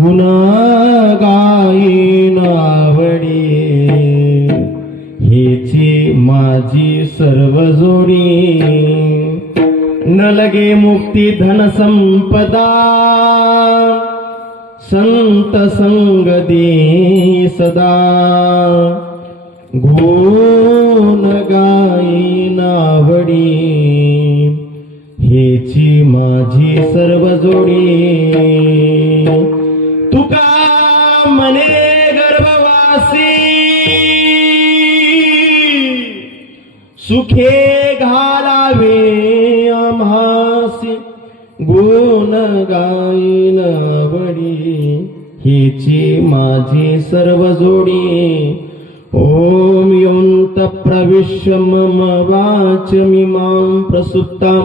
गुण गायीन आवडी हेची माझी सर्व जोडी न लगे मुक्ती धन संपदा संत संग दे सदा गुण गायीन आवडी हेची माझी सर्व जोडी तुका मने गर्भवासी सुखे घालावे आम्हासी गुण गायीन आवडी हेची माझी सर्व जोडी ओम योऽन्त प्रविश्य मम वाचमिमां प्रसुप्तां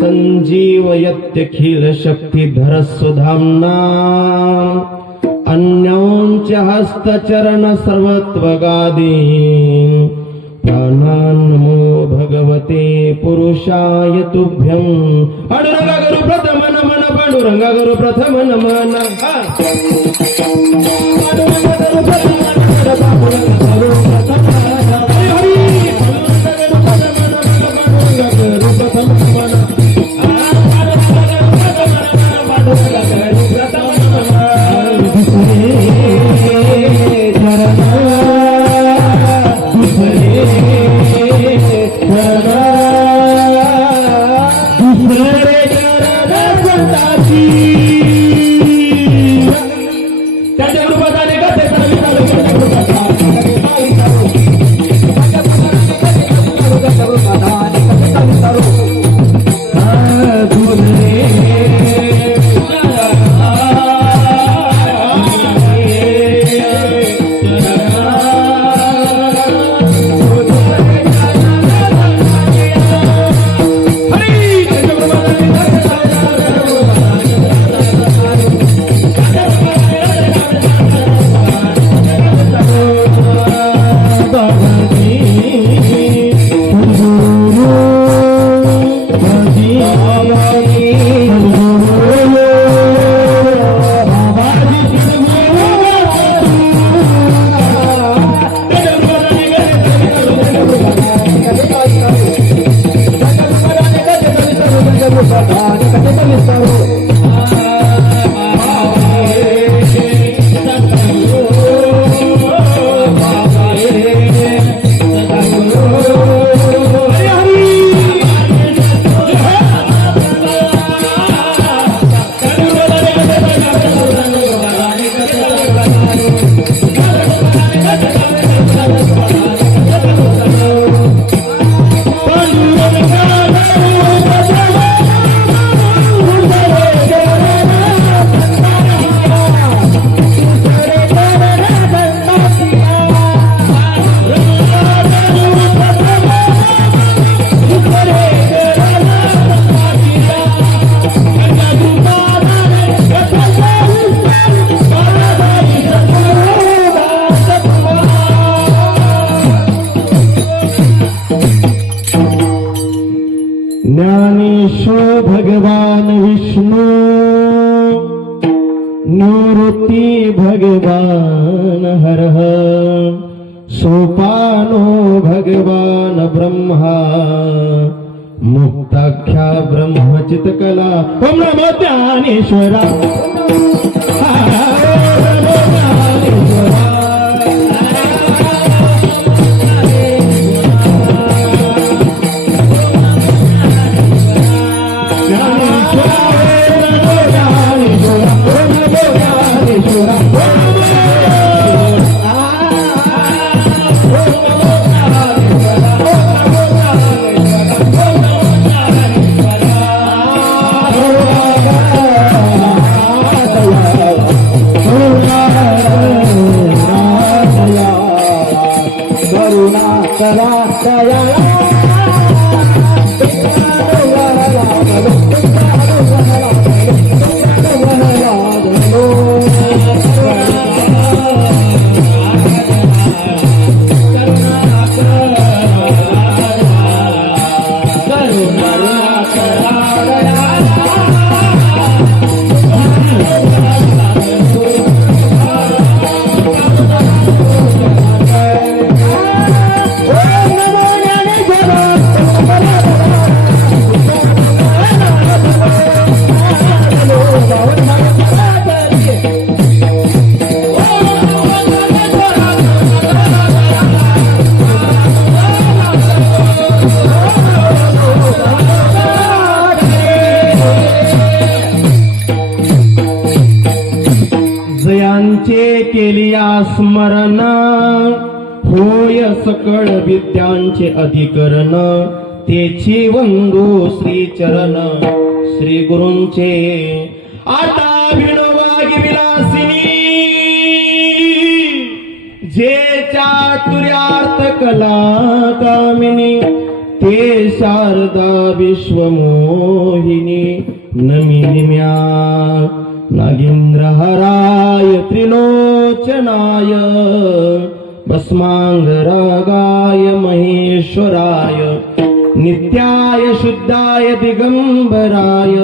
संजीवयत्यखिल शक्तिधर सुधाम्ना अन्योंच हस्तचरण सर्वत्वगादि प्राणान्नमो भगवते पुरुषाय तुभ्यं पांडुरंग गुरु प्रथम नमन पांडुरंग गुरु प्रथम नमन पांडुरंग गुरु प्रथम नमन पांडुरंग गुरु प्रथम नमन हरी पांडुरंग गुरु प्रथम नमन ज्ञानेश्वर भगवान विष्णु निवृत्ति भगवान हरः सोपानो भगवान ब्रह्मा मुक्ताख्या ब्रह्मचित्कला ओम नमो ज्ञानेश्वरा जयांचे केलिया स्मरण होय सकळ विद्यांचे अधिकरण तेची वंदू श्री चरण श्री गुरूंचे आता विनोवागी विलासिनी जे चातुर्यार्थ कला कामिनी ते शारदा विश्वमोहिनी नमिनिम्या नागेंद्रहराय त्रिलोचनाय भस्मांगरागाय महेश्वराय नित्याय शुद्धाय दिगंबराय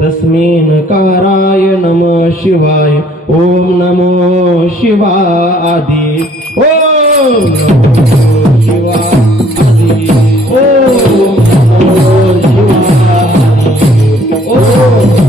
तस्मिन्काराय नमः शिवाय ओम नमो शिवाय ओम नमो शिवाय ओम नमो शिवाय ओम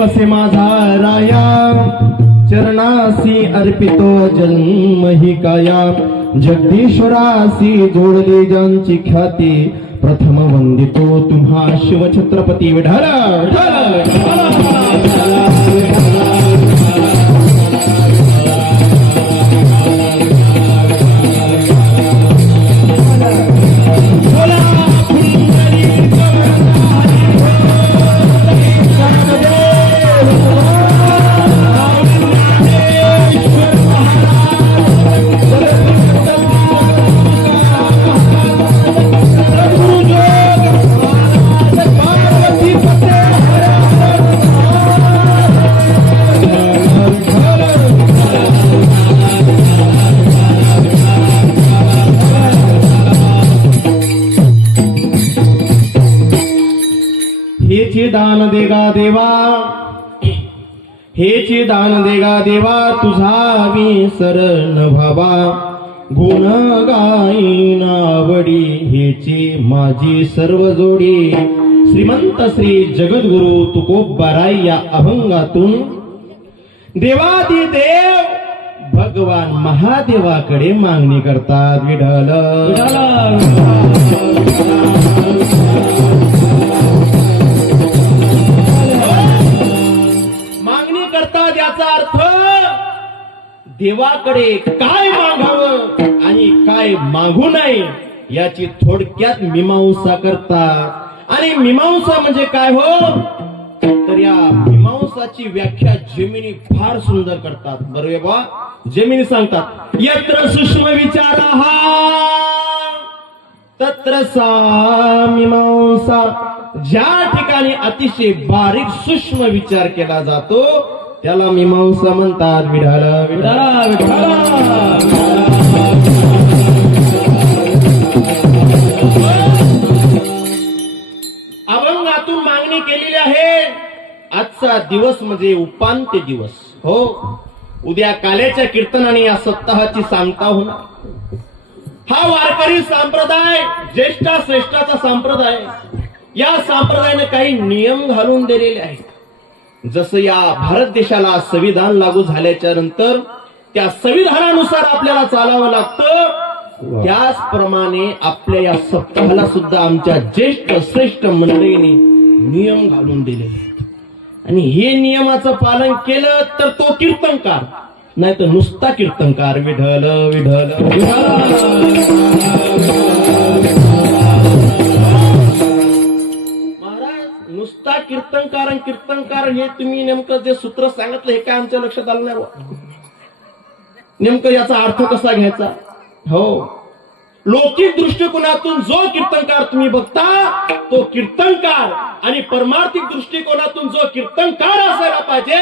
वसे माझा राया चरणासी अर्पितो जन्म ही काया जगदीश्वरासी जोडली ज्यांची ख्याती प्रथम वंदितो तुम्हा शिवछत्रपती विठ्ठल हेचे दान देगा देवा हेचे दान देगा देवा तुझा मी शरण भावा गुण गाईन आवडी हेची माझी सर्व जोडी श्रीमंत श्री जगद्गुरु तुकोबाराय या अभंगातून देवादी देव भगवान महादेवाकडे मागणी करतात विठ्ठल मागणी करतात याचा अर्थ देवाकडे काय मागावं आणि काय मागू नये याची थोडक्यात मीमांसा करतात. आणि मीमांसा म्हणजे काय हो, तर या मीमांसाची व्याख्या जैमिनी फार सुंदर करतात. बरोबर बा, जैमिनी सांगतात यत्र सूक्ष्म विचारः तत्र सा मीमांसा. ज्या ठिकाणी अतिशय बारीक सूक्ष्म विचार केला जातो त्याला मीमांसा म्हणतात. विठाल विठाल विठाल. अभंगातून मागणी केलेली आहे. आजचा दिवस म्हणजे उपांत्य दिवस. हो, उद्या काल्याच्या कीर्तनाने या सप्ताहाची सांगता होणार. हा वारकरी संप्रदाय ज्येष्ठा श्रेष्ठाचा संप्रदाय. या संप्रदायाने काही नियम घालून दिलेले आहेत. जसं या भारत देशाला संविधान लागू झाल्याच्या नंतर त्या संविधानानुसार आपल्याला चालावं लागतं, त्याचप्रमाणे आपल्या या सप्ताहाला सुद्धा आमच्या ज्येष्ठ श्रेष्ठ मंडळींनी नियम घालून दिले. आणि हे नियमाचं पालन केलं तर तो कीर्तनकार, नाही तर नुसता कीर्तनकार. विठ्ठल विठ्ठल महाराज, नुसता कीर्तनकार हे तुम्ही नेमकं जे सूत्र सांगितलं हे काय आमच्या लक्षात आलं नाही. नेमकं याचा अर्थ कसा घ्यायचा. हो, लौकिक दृष्टिकोनातून जो कीर्तनकार तुम्ही बघता तो कीर्तनकार, आणि परमार्थिक दृष्टिकोनातून जो कीर्तनकार असायला पाहिजे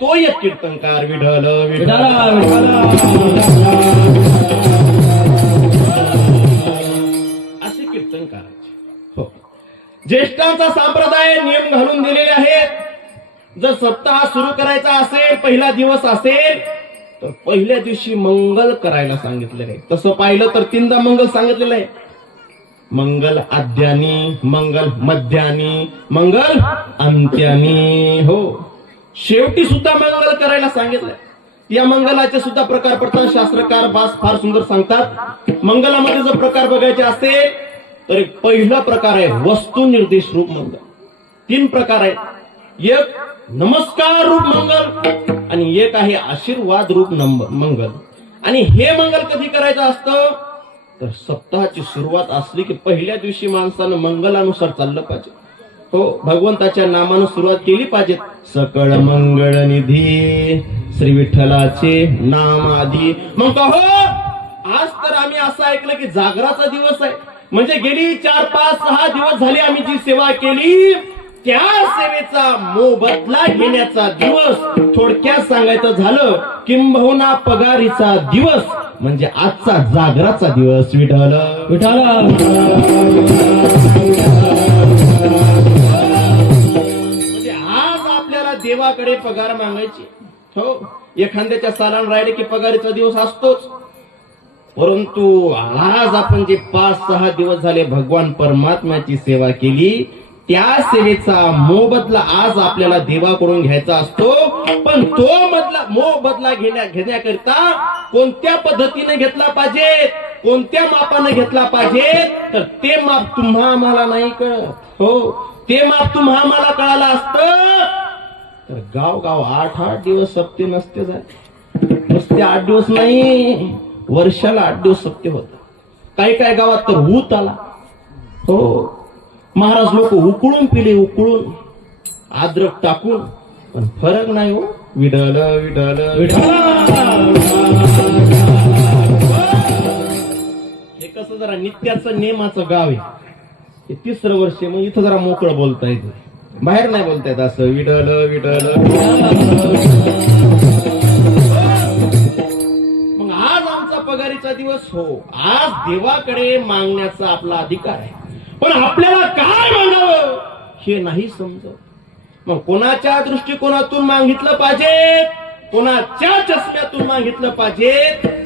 तो एक कीर्तनकार. विठ्ठल विठ्ठल असे कीर्तनकार. हो, ज्येष्ठांचा संप्रदाय नियम घालून दिलेले आहेत. जर सप्ताह सुरू करायचा असेल, पहिला दिवस असेल तर पहिल्या दिवशी मंगल करायला सांगितलेलं आहे. तसं पाहिलं तर 3दा मंगल सांगितलेलं आहे. मंगल आद्यानी, मंगल मध्यानी, मंगल अंत्यानी. हो, शेवटी सुद्धा मंगल करायला सांगितलंय. या मंगलाचे सुद्धा प्रकार पडतात. शास्त्रकार फार सुंदर सांगतात. मंगलामध्ये जर प्रकार बघायचे असेल तर एक पहिला प्रकार आहे वस्तू निर्देश रूप मंगल. 3 प्रकार आहेत. एक नमस्कार रूप मंगल आणि एक आहे आशीर्वाद रूप मंगल. आणि हे मंगल कधी करायचं असतं तर सप्ताहाची सुरुवात असली की पहिल्या दिवशी माणसानं मंगलानुसार चाललं पाहिजे. हो, भगवंताच्या नामानं सुरुवात केली पाहिजे. सकळ मंगळ निधी श्री विठ्ठलाचे नाम आधी. मग का हो, आज तर आम्ही असं ऐकलं की जागराचा दिवस आहे. म्हणजे गेली 4, 5, 6 दिवस झाले आम्ही जी सेवा केली त्या सेवेचा मोबदला घेण्याचा दिवस. थोडक्यात सांगायचं झालं किंबहुना पगारीचा दिवस म्हणजे आजचा जागराचा दिवस. विठ्ठल विठ्ठल. म्हणजे आज आपल्याला देवाकडे पगार मागायची. हो, एखाद्याच्या सालान राहिले की पगारीचा दिवस असतोच. परंतु आज आपण जे 5-6 दिवस झाले भगवान परमात्म्याची सेवा केली त्या सेवेचा मोबदला आज आपल्याला देवाकडून घ्यायचा असतो. पण तो मोबदला घेण्याकरिता कोणत्या पद्धतीने घेतला पाहिजे, कोणत्या मापाने घेतला पाहिजे तर ते माप तुम्हा आम्हाला नाही कळत. हो, ते माप तुम्हा आम्हाला कळालं असतं तर गाव 8-8 दिवस सप्ते नसते झाले. नुसते 8 दिवस नाही, वर्षाला 8 दिवस सप्ते होत. काही गावात तर भूत आला. हो, महाराज लोक उकळून पिले, उकळून अद्रक टाकून, पण फरक नाही. हो, विठ्ठल विठ्ठल विठ्ठल. हे कसं जरा नित्याचं नेमाचं गाव आहे. हे 3रं वर्ष, मग इथं जरा मोकळं बोलता येते, बाहेर नाही बोलता येत असं. विठ्ठल विठ्ठल. मग आज आमचा पगारीचा दिवस. हो, आज देवाकडे मागण्याचा आपला अधिकार आहे. पण आपल्याला काय मागावं हे नाही समजत. मग कोणाच्या दृष्टिकोनातून मागितलं पाहिजे, कोणाच्या चष्म्यातून मागितलं पाहिजे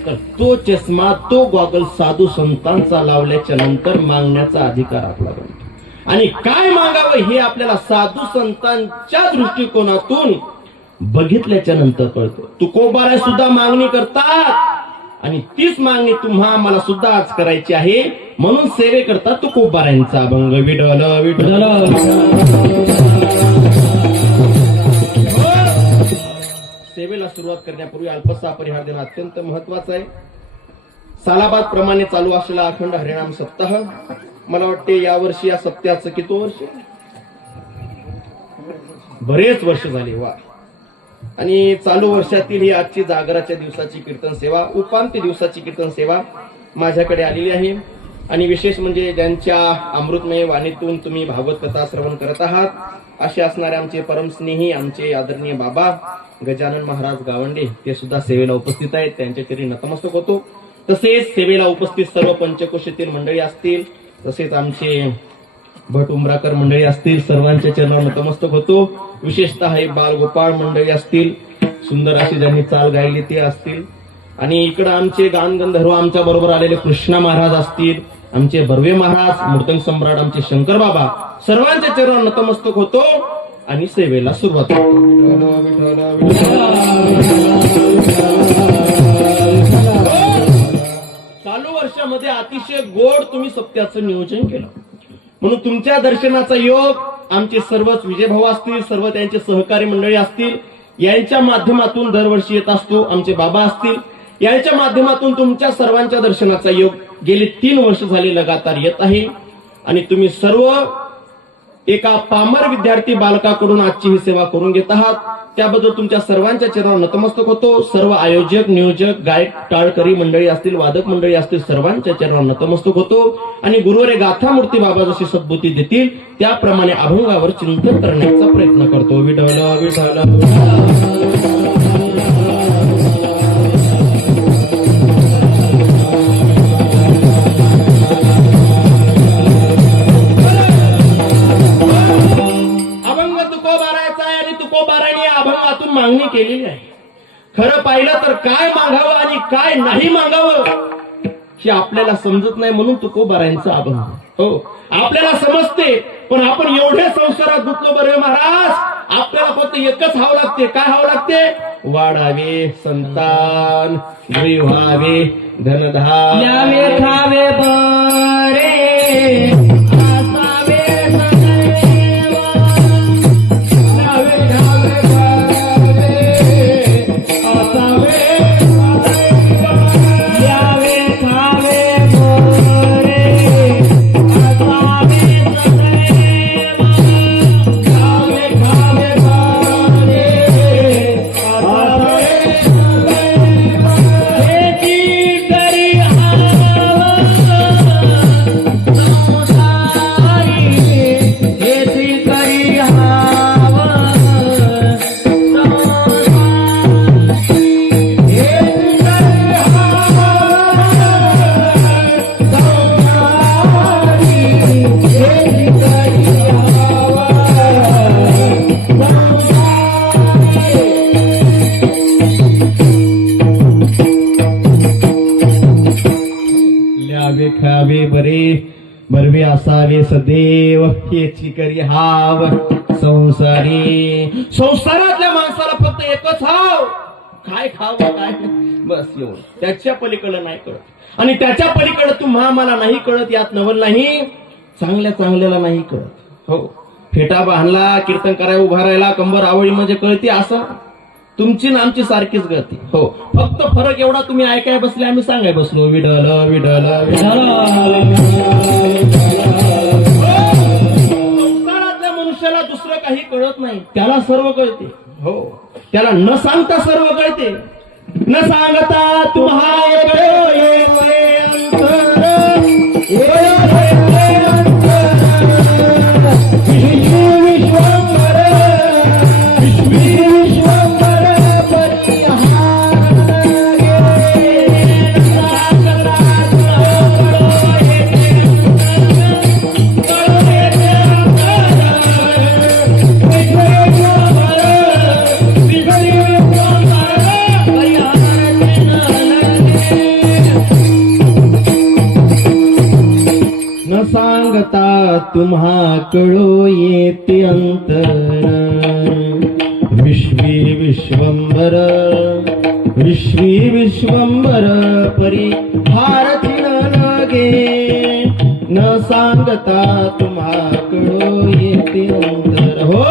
तर तो चष्मा, तो गॉगल साधू संतांचा लावल्याच्या नंतर मागण्याचा अधिकार आपला बनतो. आणि काय मागावं हे आपल्याला साधू संतांच्या दृष्टिकोनातून बघितल्याच्या नंतर कळतं. तुकोबाराय सुद्धा मागणी करतात आणि तीच मागणी तुम्हा आम्हाला सुद्धा आज करायची आहे. म्हणून सेवे करतात तुकोबारायांचा अभंग. विठ्ठल विठ्ठल. सेवेला सुरुवात करण्यापूर्वी अल्पसा परिहार देणं अत्यंत महत्वाचं आहे. सालाबाद प्रमाणे चालू असलेला अखंड हरिनाम सप्ताह, मला वाटते यावर्षी या सप्त्याचं किती वर्ष, बरेच वर्ष झाले वा. आणि चालू वर्षातील ही आजची जागराच्या दिवसाची कीर्तन सेवा, उपांत्य दिवसाची कीर्तन सेवा माझ्याकडे आलेली आहे. आणि विशेष म्हणजे ज्यांच्या अमृतमय वाणीतून तुम्ही भागवत कथा श्रवण करत आहात असे असणारे आमचे परमस्नेही आमचे आदरणीय बाबा गजानन महाराज गावंडे, ते सुद्धा सेवेला उपस्थित आहेत. त्यांच्या चरणी नतमस्तक होतो. तसेच सेवेला उपस्थित सर्व पंचकोशीतील मंडळी असतील, तसेच आमचे भट उमराकर मंडळी असतील, सर्वांच्या चरणावर नतमस्तक होतो. विशेषतः हे बालगोपाळ मंडळी असतील, सुंदर अशी ज्यांनी चाल गायली ते असतील, आणि इकडे आमचे गान गंधर्व आमच्या बरोबर आलेले कृष्णा महाराज असतील, आमचे बर्वे महाराज, मूर्तंग सम्राट आमचे शंकर बाबा, सर्वांच्या चरणावर नतमस्तक होतो आणि सेवेला सुरुवात करतो. चालू वर्षामध्ये अतिशय गोड तुम्ही सप्त्याचं नियोजन केलं, म्हणून तुमच्या दर्शनाचा योग आमचे सर्वच विजयभाऊ असतील, सर्व त्यांचे सहकारी मंडळी असतील, यांच्या माध्यमातून दरवर्षी येत असतो. आमचे बाबा असतील, यांच्या माध्यमातून तुमच्या सर्वांच्या दर्शनाचा योग गेली 3 वर्ष झाले लगातार येत आहे. आणि तुम्ही सर्व एका पामर विद्यार्थी बालकाकडून आजची ही सेवा करून घेत आहात, त्याबद्दल तुमच्या सर्वांच्या चरणावर नतमस्तक होतो. सर्व आयोजक, नियोजक, गायक, टाळकरी मंडळी असतील, वादक मंडळी असतील, सर्वांच्या चरणावर नतमस्तक होतो. आणि गुरुवरे गाथा मूर्ती बाबा जशी सद्बुद्धी देतील त्याप्रमाणे अभंगावर चिंतन करण्याचा प्रयत्न करतो. विठ्ठल विठ्ठल. अभंगातून मागणी केलेली आहे. खरं पाहिलं तर काय मागावं आणि काय नाही मागावं हे आपल्याला समजत नाही, म्हणून तुकोबारायांचा अभंग. हो, आपल्याला समजते, पण आपण एवढे संसारात गुंतलो बरे महाराज, आपल्याला फक्त एकच हावं लागते. काय हावं लागते? वाढावे संतान, व्हावे धनधान्य, न्यावे खावे बरे, खावे बरे बरवे असावे सदैव, हेची करी हाव संसारी. संसारातल्या माणसाला फक्त एकच हाव, काय खावं काय, बस एवढं. त्याच्या पलीकडे नाही कळत, आणि त्याच्या पलीकडे तुम्हा मला नाही कळत. यात नवल नाही, चांगल्या चांगल्याला नाही कळत. हो, फेटा बांधला, कीर्तन करायला उभा राहिला, कंबर आवळी म्हणजे कळते असं. तुमची ना आमची सारखीच गती. हो, फक्त फरक एवढा, तुम्ही ऐकाय बसले, आम्ही सांगाय बसलो. विडल विडल संसारातल्या मनुष्याला दुसरं काही कळत नाही, त्याला सर्व कळते. हो, त्याला न सांगता सर्व कळते. न सांगता तुम्हा तुम्हा कळो येते अंतर. विश्वी विश्वंबर विश्वी विश्वंबर परी भारती न लगे. न सांगता तुम्हा कळो येते अंतर. हो,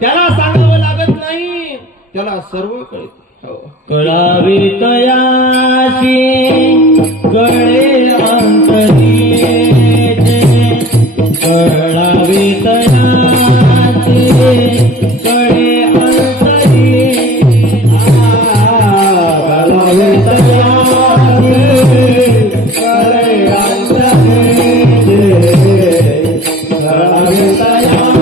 त्याला सांगावं लागत नाही, त्याला सर्व कळते. हो, कळावे तयाशी कळे अंतरी कळावे तयाचे कळे अंतरी कळावे तयाचे कळे अंतरी कळावे तयाचे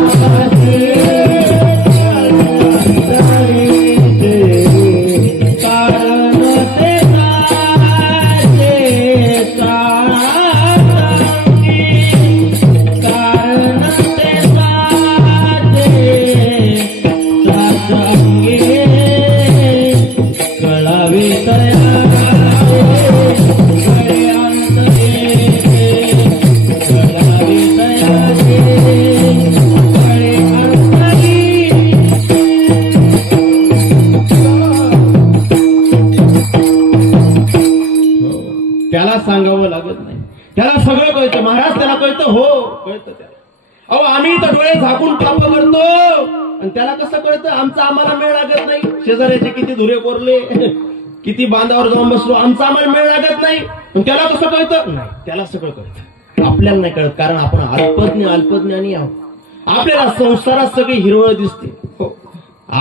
त्याला सांगावं लागत नाही, त्याला सगळं कळतं. महाराज त्याला कळतं, हो कळतं त्याला. अहो आम्ही तर डोळे झाकून पाप करतो आणि त्याला कसं कळतं? आमचा आम्हाला मेळ लागत नाही. शेजाऱ्याचे किती धुरे कोरले, किती बांधावर जाऊन बसलो, आमचा आम्हाला मेळ लागत नाही. पण त्याला कसं कळतं? नाही, त्याला सगळं कळतं. आपल्याला नाही कळत, कारण आपण अल्पज्ञानी आहोत. आपल्याला संसारात सगळी हिरवळ दिसते, हो.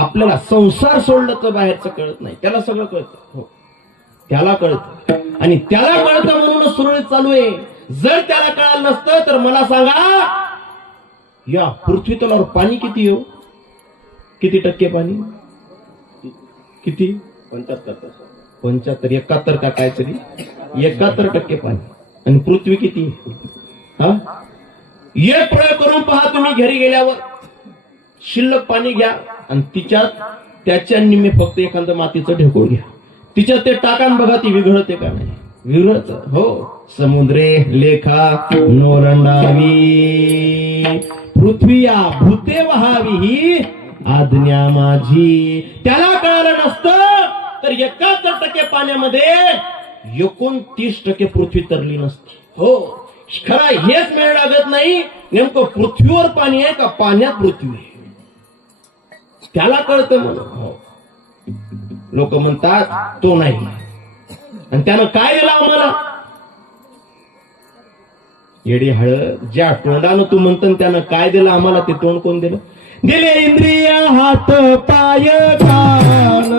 आपल्याला संसार सोडलं तर बाहेरचं कळत नाही. त्याला सगळं कळतं, हो. त्याला कळतं आणि त्याला कळतं म्हणूनच सुरळीत चालू आहे. जर त्याला कळालं नसतं तर मला सांगा, या पृथ्वी तलावर पाणी किती हो? किती टक्के पाणी? किती? 75 71 का काय तरी 71% पाणी. आणि पृथ्वी किती? हा, एक प्रयोग करून पहा तुम्ही. घरी गेल्यावर शिल्लक पाणी घ्या आणि त्याच्या निम्मे फक्त एखादं मातीचं ढेकूळ घ्या. तिच्यात ते टाकान बघा, ती विघळते का नाही? विघळत, हो. समुद्रे लेखा नोरंडावी पृथ्वी या भूते वहावी ही आज्ञा माझी. त्याला कळालं नसतं तर 71% पाण्यामध्ये 29% पृथ्वी तरली नसती, हो. खरा हेच मेळ लागत नाही, नेमकं पृथ्वीवर पाणी आहे का पाण्यात पृथ्वी आहे? त्याला कळतं म्हणून, हो. लोक म्हणतात तो नाही, आणि त्यानं काय दिलं आम्हाला? येडी हळद. ज्या तोंडानं तू म्हणतं त्यानं काय दिलं आम्हाला, ते तोंड कोण दिलं? दिले इंद्रिय हात पाय कान.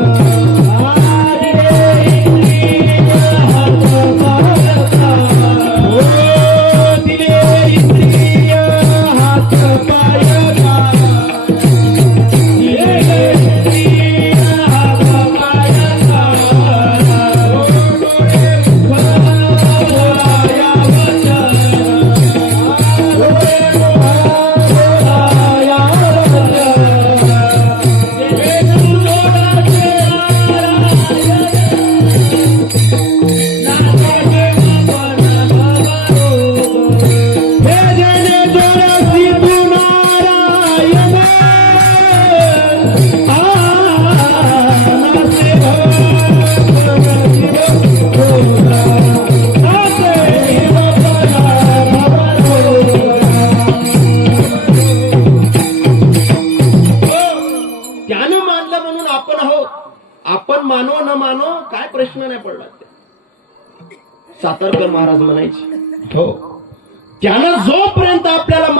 दिले इंद्रिय हात पाय कान. सातारकर महाराज म्हणायचे, हो. त्यानं जोपर्यंत आपल्याला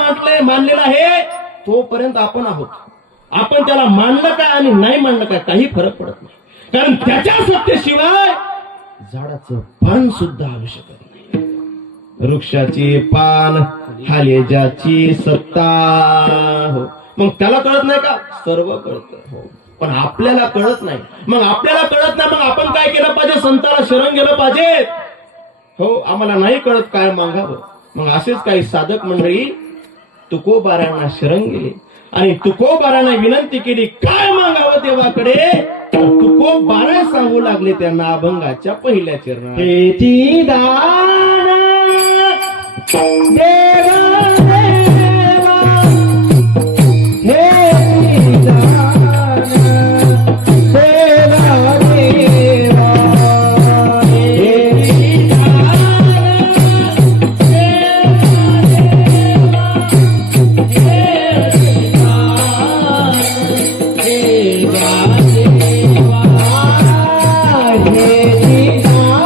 मानलेलं आहे तोपर्यंत आपण आहोत. आपण त्याला मानलं काय आणि नाही मानलं काय काही फरक पडत नाही, कारण त्याच्या सत्तेशिवाय झाडाचं पान सुद्धा हलू शकत नाही. वृक्षाची पान हाले ज्याची सत्ता, हो. मग त्याला कळत नाही का? सर्व कळतं, हो. पण आपल्याला कळत नाही. मग आपल्याला कळत नाही, मग आपण काय केलं पाहिजे? संताला शरण गेलं पाहिजे, हो. आम्हाला नाही कळत काय मागावं. मग असेच काही साधक मंडळी तुकोबारांना शरण गेले आणि तुकोबारांना विनंती केली, काय मागावं देवाकडे? तुकोबारा सांगू लागले त्यांना अभंगाच्या पहिल्या चरणात, तेची दान देवा देवा हेची दान देवा देवा हेची दान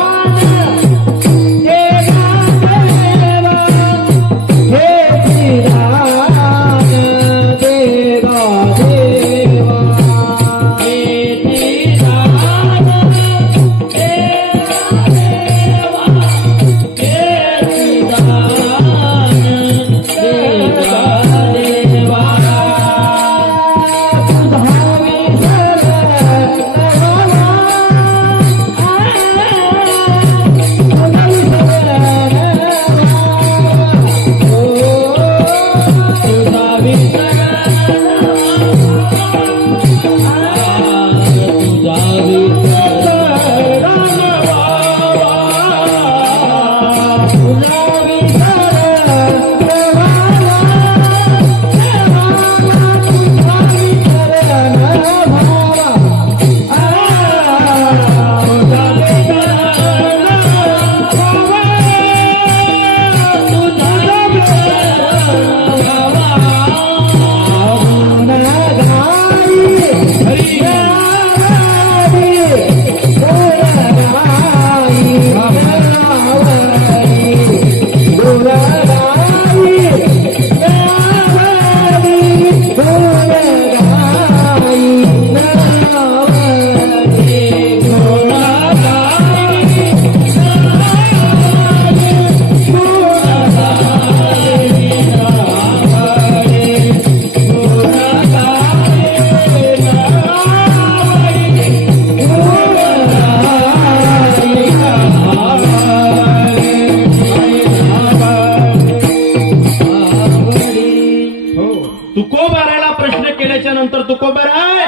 तुकोबाराला प्रश्न केल्याच्या नंतर तुकोबाराय,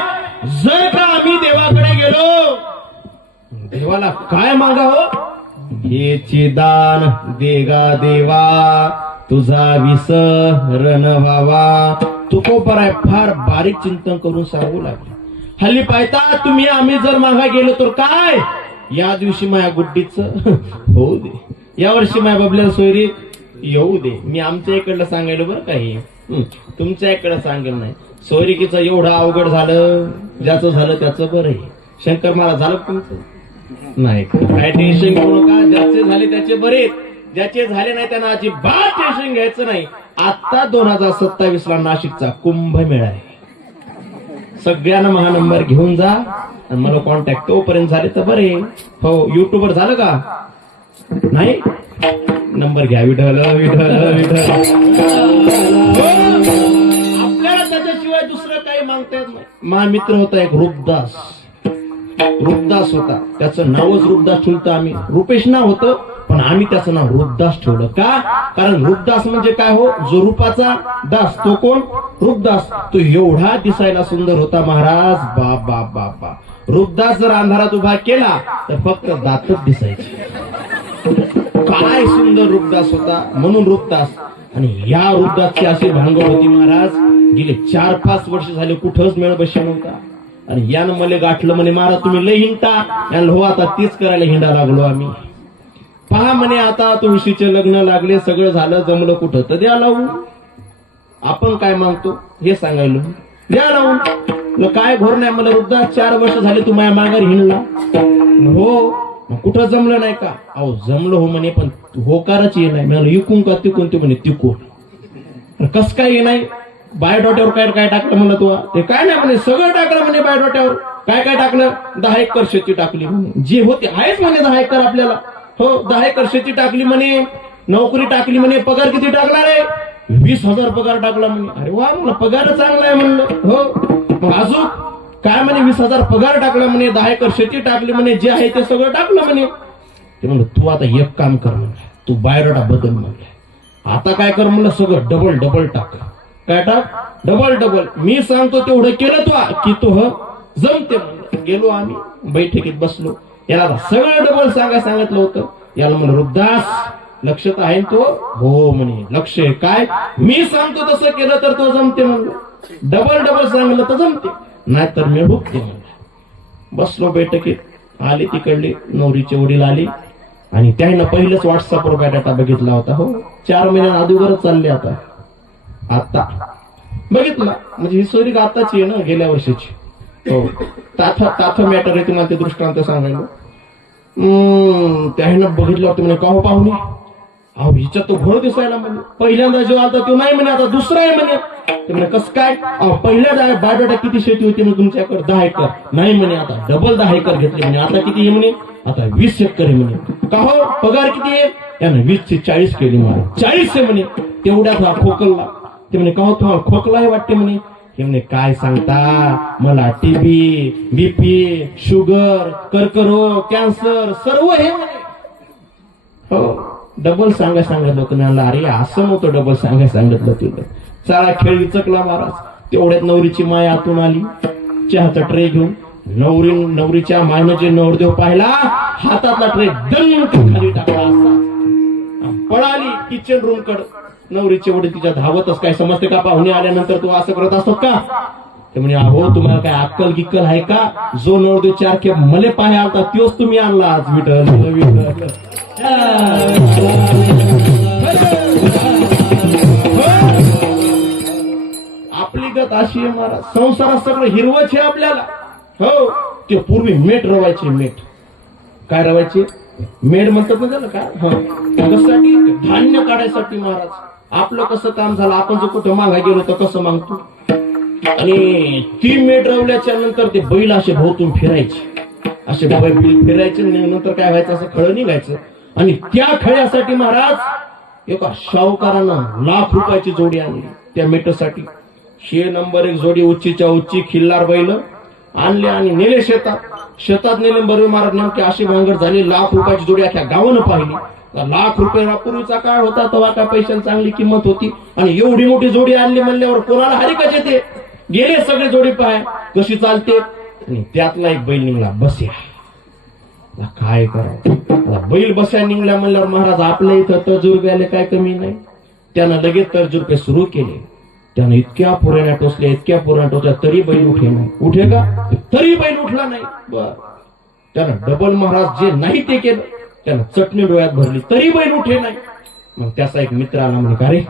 जर का आम्ही देवाकडे गेलो, देवाला काय मागावं? हेची दान देगा देवा, तुझा विसरण व्हावा. तुकोबाराय फार बारीक चिंतन करून सांगू लागले. हल्ली पाहता तुम्ही आम्ही जर मागा गेलो तर काय, या दिवशी माया गुड्डीच होऊ दे, या वर्षी माया बबल्याला सोयरी येऊ दे. मी आमच्या इकडलं सांगायला बरं काही, तुमच्या इकडं सांगेल नाही. सोयरिकीचं एवढं अवघड झालं, ज्याचं झालं त्याचं बरं आहे. शंकर महाराज झालं तुमचं नाही, काय टेन्शन घेऊ नका. ज्याचे झाले त्याचे बरे, ज्याचे झाले नाही त्यांना अजिबात टेन्शन घ्यायचं नाही. आता 2027 ला नाशिकचा कुंभमेळा आहे. सगळ्यांना महा नंबर घेऊन जा आणि मला कॉन्टॅक्ट तोपर्यंत झाले तर बरे. हो, युट्यूबवर झालं का नाही? नंबर घ्या. विठ्ठल विठ्ठल विठ्ठल. आपल्याला त्याच्याशिवाय दुसरं काही मागता येत नाही. माझा मित्र होता एक रूपदास, रूपदास होता. त्याचं नावच रूपदास ठेवलं आम्ही. रुपेश नाव होतं पण आम्ही त्याचं नाव रूपदास ठेवलं. का? कारण रूपदास म्हणजे काय हो, जो रूपाचा दास तो कोण? रूपदास. तो एवढा दिसायला सुंदर होता महाराज, बाप बाप बाप बाप. रूपदास जर अंधारात उभा केला तर फक्त दातच दिसायचे. काय सुंदर रूपदास होता, म्हणून रूपदास. आणि या रूपदासची अशी भांगड होती महाराज, गेले 4-5 वर्ष झाले कुठंच मेळ बसला नव्हता. आणि यानं मला गाठलं म्हणे, महाराज तुम्ही लय हिंडता. यानं हो, आता तीच करायला हिंडा लागलो आम्ही. पहा म्हणे, आता तुळशीचे लग्न लागले, सगळं झालं, जमलं कुठं तर द्या लावून. आपण काय मागतो हे सांगायलो, द्या लावून. काय घोर नाही मला रूपदास, 4 वर्ष झाले तू माझ्या माघारी हिंडला. हो, कुठं जमलं नाही का? अहो जमलं हो म्हणे, पण होकारच ये नाही. मला इकून का तिकून, ते म्हणे तिकून. कस काय ये नाही? बायोडॉट्यावर काय काय टाकलं म्हणलं तू? ते काय नाही म्हणे, सगळं टाकलं म्हणे बायोडॉट्यावर. काय काय टाकलं? 10 एकर शेती टाकली म्हणे. जे होते आहेच म्हणे 10 एकर आपल्याला. हो, 10 एकर शेती टाकली म्हणे, नोकरी टाकली म्हणे. पगार किती टाकला रे? 20,000 पगार टाकला म्हणे. अरे वा, म्हणलं पगार चांगला आहे म्हणलं. हो, मग अजून काय म्हणे? 20,000 पगार टाकला म्हणे, 10 एकर शेती टाकली म्हणे, जे आहे ते सगळं टाकलं म्हणे. ते म्हणलं तू आता एक काम कर म्हणलं, तू बायोडाटा बदल म्हणलं. आता काय कर म्हणलं, सगळं डबल डबल टाक. काय टाक? Double double. मी सांगतो तेवढं केलं तू की तो जमते म्हणलं. गेलो आम्ही बैठकीत बसलो, याला सगळं डबल सांगितलं होतं. याला म्हणलं रूपदास लक्षात आहे तो? हो म्हणे, लक्ष आहे. काय? मी सांगतो तसं केलं तर तो जमते म्हणलं. डबल डबल सांगितलं तर जमते, नाहीतर मी भुकते म्हणलं. बसलो बैठकीत. आले तिकडले नवरीचे वडील आले आणि त्यानं पहिलंच व्हॉट्सअपवर बायोडाटा बघितला होता. हो, 4 महिन्या अगोदरच चालले. आता बघितला म्हणजे ही सोयरी आताची आहे ना, गेल्या वर्षीची. हो, ताथ मॅटर आहे तुम्हाला ते दृष्टांत सांगायला. त्यानं बघितलं होतं म्हणे, का हो पाहुणे, अहो हिच्यात तो घोळ दिसायला म्हणे. पहिल्यांदा जेव्हा आता तो नाही म्हणे, आता दुसरा आहे म्हणे. ते म्हणे कसं काय? अहो पहिल्या बायोडाटा किती शेती होती म्हणे तुमच्याकडे? 10 एकर. नाही म्हणे, आता डबल 10 एकर घेतले म्हणे. आता किती आहे म्हणे? आता 20 एकर आहे म्हणे. का हो, पगार किती आहे? यानं 20 चे 40 केली म्हणे. 40 आहे म्हणे. तेवढ्यात हा खोकलला. ते म्हणे, का हो तुम्हाला खोकला आहे वाटते म्हणे. हे म्हणे, काय सांगता, मला टीबी, बीपी, शुगर, कर्करोग, कॅन्सर सर्व हे म्हणे. हो, डबल सांगितलं होतं. म्हणलं अरे असं नव्हतं डबल सांगितलं तुला. सारा खेळ इचकला महाराज. तेवढ्यात नवरीची माय आतून आली चहाचा ट्रे घेऊन. नवरीच्या मायनं जे नवरदेव पाहिला, हातातला ट्रे दणक खाली टाकला असता, पळाली किचन रूम कडे. नवरीचे वडील तिच्या धावतच. काय समजते का, पाहुणे आल्यानंतर तू असं करत असतो का? ते म्हणे अहो तुम्हाला काय अक्कल गिक्कल आहे का? जो नवरदेव 4 खेप मले पाहे आलता तोच तुम्ही आणला आज. विठ्ठल विठ्ठल. आपली गत अशी आहे महाराज, संसारात सगळं हिरवच आहे आपल्याला. हो, ते पूर्वी मेट रवायचे. मेट काय रवायचे? मेड म्हणतात ना त्याला. काय कशासाठी? धान्य काढायसाठी महाराज. आपलं कसं काम झालं, आपण जर कुठं मागा गेलो तर कसं मागतो. आणि ती मेट रवल्याच्या नंतर ते बैल असे भोवतून फिरायचे, असे बैल फिरायचे. नंतर काय व्हायचं, असं खळं निघायचं. आणि त्या खळ्यासाठी महाराज एका शाहूकारानं लाख रुपयाची जोडी आणली त्या मेटसाठी. 6 नंबर 1 जोडी, उच्चीच्या उच्ची खिल्लार बैल आणले आणि नेले शेतात. शेतात नेले बरोबर महाराज. नेमके अशी भांगड झाली, लाख रुपयाची जोडी अख्या गावानं पाहिली. लाख रुपये पूर्वीचा काळ होता, तेव्हा का पैशांची चांगली किंमत होती. आणि एवढी मोठी जोडी आणली म्हणल्यावर कोणाला हरिकच येते. गेले सगळे जोडी पाय कशी चालते. आणि त्यातला एक बैल निघला बस्या. काय करावं, बैल बस्या निघल्या म्हणल्यावर महाराज आपल्या इथं तजुर्ब्याला काय कमी नाही. त्यानं लगेच तजुर्बे सुरू केले. त्यानं इतक्या पुराण्या टोचल्या तरी बैल उठे नाही. उठे का? तरी बैल उठला नाही. बर, त्यानं डबल महाराज जे नाही ते केलं. त्यानं चटणी डोळ्यात भरली तरी बैल उठे नाही. मग त्याचा एक मित्र आला म्हणे, का रे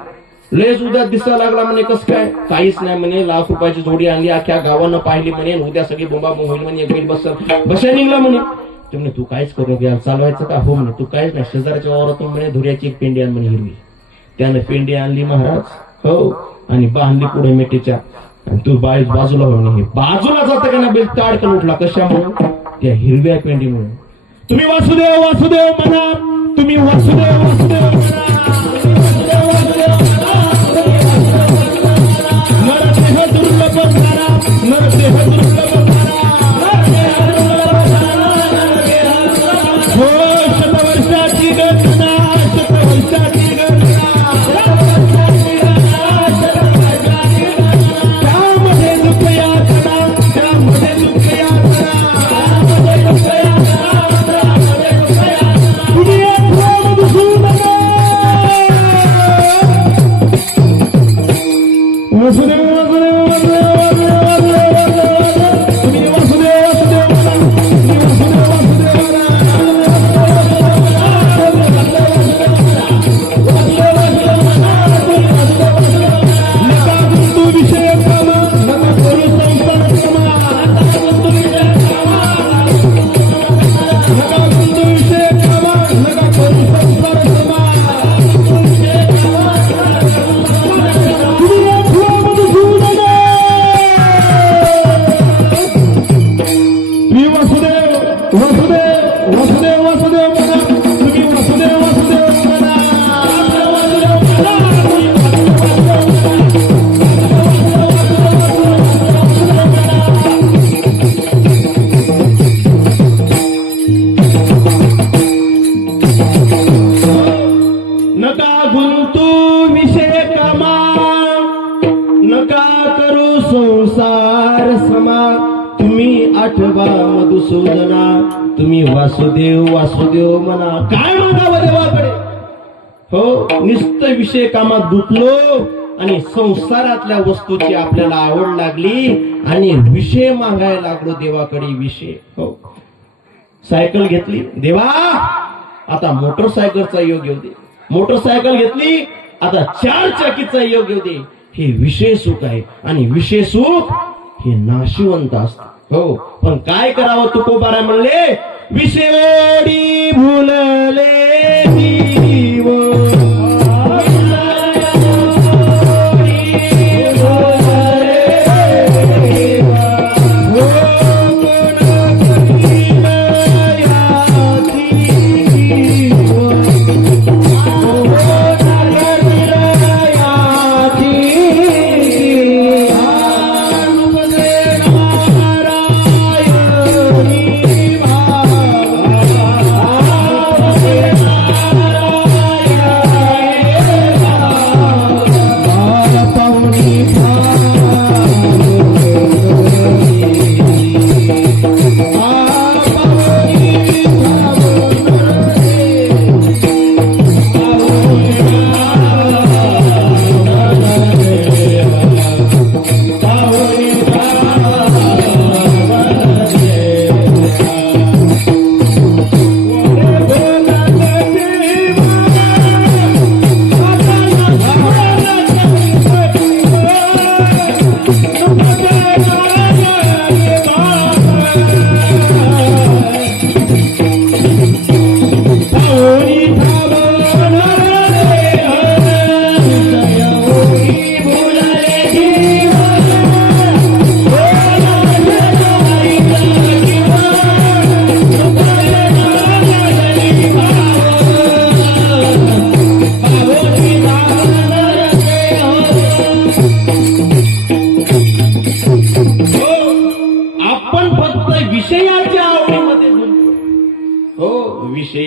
लयच उद्या दिसायला लागला म्हणे. कस काय? काहीच नाही म्हणे, लाख रुपयाची जोडी आणली, अख्ख्या गावानं पाहिली म्हणे. उद्या सगळी बोंबाबोंब होईल म्हणे. एक बैल बसा निघला म्हणे. ते म्हणे तू काहीच करू घ्या, चालवायचं का? हो म्हणे. तू काहीच नाही, शेजारच्या वावरातून म्हणे धुऱ्याची एक पेंडी आण म्हणे हिरवी. त्यानं पेंडी आणली महाराज. हो, आणि बांधली पुढे मेटेच्या. आणि तू बाजूला हो म्हणे. बाजूला जातं का ना बैल ताडकन उठला. कशामुळे? त्या हिरव्या पेंडीमुळे. तुम्ही वासुदेव वासुदेव म्हणा, तुम्ही वासुदेव वासुदेव म्हणा. नरदेह दुर्लभ करा, नरदेह दुर्लभ हो. शतवर्षाची गणना, शतवर्षाची गणना, त्यामध्ये दुःखया करा, त्यामध्ये दुःखया करा. वासुदेव वासुदेव तुम्ही वासुदेव वासुदेव नका गुंतू विषय कामा, नका करू संसार कामा. नका गुंतू विषय कामा, नका करू संसार कामा. आठवा मधुसूदना, तुम्ही वासुदेव वासुदेव म्हणा. काय मागावं देवाकडे? हो, नुसतं विषय कामात गुंतलो आणि संसारातल्या वस्तूची आपल्याला आवड लागली आणि विषय मागायला लागलो देवाकडे. विषय. हो, सायकल घेतली देवा, आता मोटरसायकलचा योग येऊ दे. मोटरसायकल घेतली, आता 4 चाकीचा योग येऊ दे. हे विषय सुख आहे आणि विषय सुख हे नाशिवंत असत. हो, पण काय करावं? तुकोबारा म्हणले, विषयोडी भुलले जीव.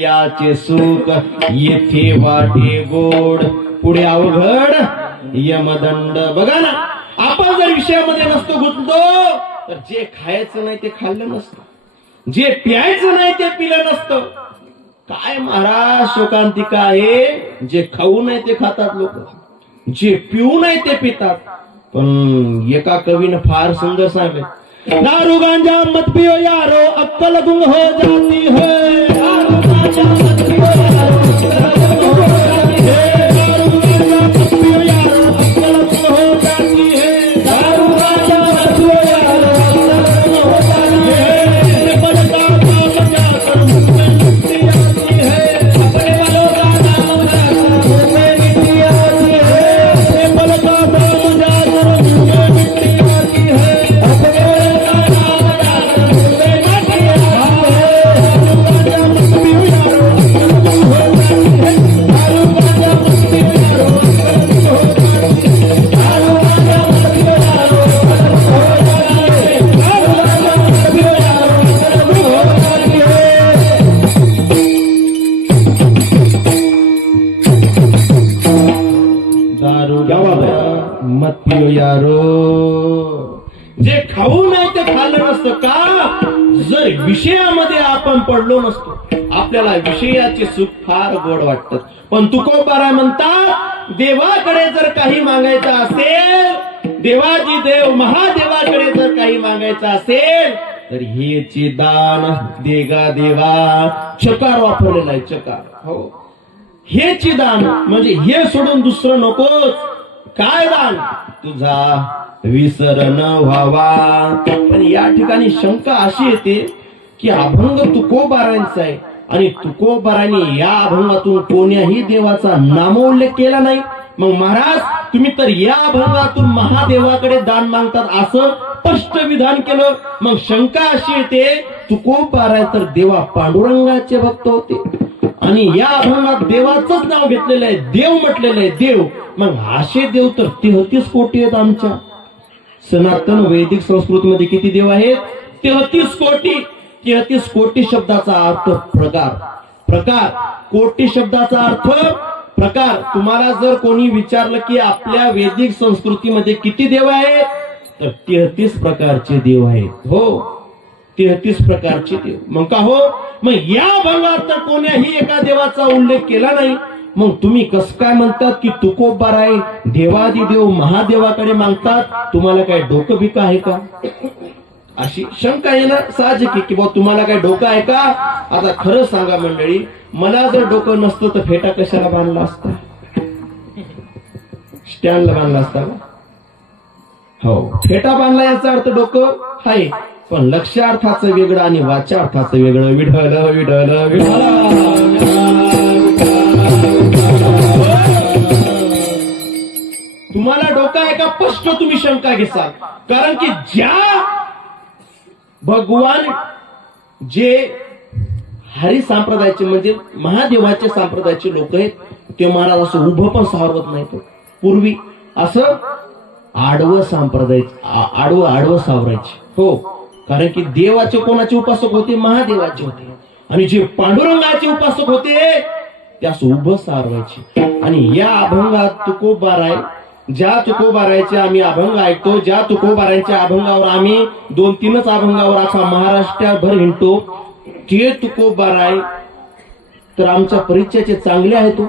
विषयाचे सुख येथे वाटे गोड पुढे अवघड यमदंड. बघा ना, आपण जर विषयामध्ये नसतो गुंतलो तर जे खायचं नाही ते खाल्लं नसतं, जे प्यायचं नाही ते पिलं नसतं. काय महाराज शोकांतिका आहे, जे खाऊ नये ते खातात लोक, जे पिऊ नये ते पितात. पण एका कवीनं फार सुंदर सांगितलं, दारू गांजा मत पियो यारो अक्कल गुंग हो जाती है. दारू गांजा मत पियो यारो अक्कल गुंग हो जाती है. दारू गांजा मत पियो यारो अक्कल गुंग हो जाती है. दारू गांजा मत पियो यारो अक्कल गुंग हो जाती है. बड़का काम जाकर मुझे मिट्टी आती है. अपने वालों का नाम जाकर मुझे मिट्टी आती है. बड़का काम जाकर मुझे मिट्टी आती है. अपने वालों का नाम जाकर मुझे मिट्टी आती है. दारू गांजा मत पियो यारो अक्कल गुंग हो जाती है. दारू गांजा मत पियो यारो अक्कल गुंग हो जाती है. दारू गांजा मत पियो यारो अक्कल गुंग हो जाती है. दारू गांजा मत पियो यारो अक्कल गुंग हो जाती है. दारू मत पियो यारो. जे खाऊ नाही ते खाल्लं नसतं का, जर विषयामध्ये आपण पडलो नसतो. आपल्याला विषयाचे सुख फार गोड वाटतं. पण तुकोबाराय म्हणतात, देवाकडे जर काही मागायचं असेल, देवाजी देव महादेवाकडे जर काही मागायचं असेल तर हेची दान देगा देवा. चकार वापरलेला आहे, चकार. हो, हेची दान म्हणजे हे सोडून दुसरं नकोच. काय दान? तुझा विसर न व्हावा. पण या ठिकाणी शंका अशी येते की अभंग तुकोबारांचा आहे आणि तुकोबारांनी या अभंगातून कोण्याही देवाचा नामोल्लेख केला नाही. मग महाराज तुम्ही तर या अभंगातून महादेवाकडे दान मागतात असं स्पष्ट विधान केलं. मग शंका अशी येते, तुकोबाराय तर देवा पांडुरंगाचे भक्त होते आणि या अभंगात देवाचंच नाव घेतलेलं आहे, देव म्हटलेलं आहे, देव. मग असे देव तर 33 कोटी आहेत. आमच्या सनातन वैदिक संस्कृतीमध्ये किती देव आहेत? 33 कोटी. 33 कोटी शब्दाचा अर्थ प्रकार. प्रकार, कोटी शब्दाचा अर्थ प्रकार. तुम्हाला जर कोणी विचारलं की आपल्या वैदिक संस्कृतीमध्ये किती देव आहेत, तर 33 प्रकारचे देव आहेत. हो, 33 प्रकारचे देव. मग का हो, मग या भागात तर कोण्याही एका देवाचा उल्लेख केला नाही. मग तुम्ही कसं काय म्हणतात की तुकोबाराय देवादी देव महादेवाकडे मागतात? तुम्हाला काय डोकं बिका आहे का? अशी शंका येणं साहजिक आहे की बा तुम्हाला काय डोकं आहे का? आता खरं सांगा मंडळी, मला जर डोकं नसतं तर फेटा कशाला बांधला असता? स्टँडला बांधला असता का? हो, फेटा बांधला याचा अर्थ डोकं आहे, पण लक्ष्यार्थाचं वेगळं आणि वाच्यार्थाचं वेगळं. विढल विढल विढल. तुम्हाला डोकं आहे का? स्पष्ट तुम्ही शंका घेसाल. कारण की ज्या भगवान जे हरी संप्रदायाचे म्हणजे महादेवाचे संप्रदायाचे लोक आहेत ते महाराज असं उभं पण सावरत नाही. पूर्वी असं आडवं संप्रदाय आडवं सावरायचे. हो, कारण की देवाचे कोणाचे उपासक होते? महादेवाचे होते. आणि जे पांडुरंगाचे उपासक होते त्यास उभं सारवायचे. आणि या अभंगात तुकोबाराय, ज्या तुकोबारायचे आम्ही अभंग ऐकतो, ज्या तुकोबारायच्या अभंगावर आम्ही 2-3च अभंगावर असा महाराष्ट्रभर हिंडतो, ते तुकोबाराय तर आमच्या परिचयाचे चांगले आहेत.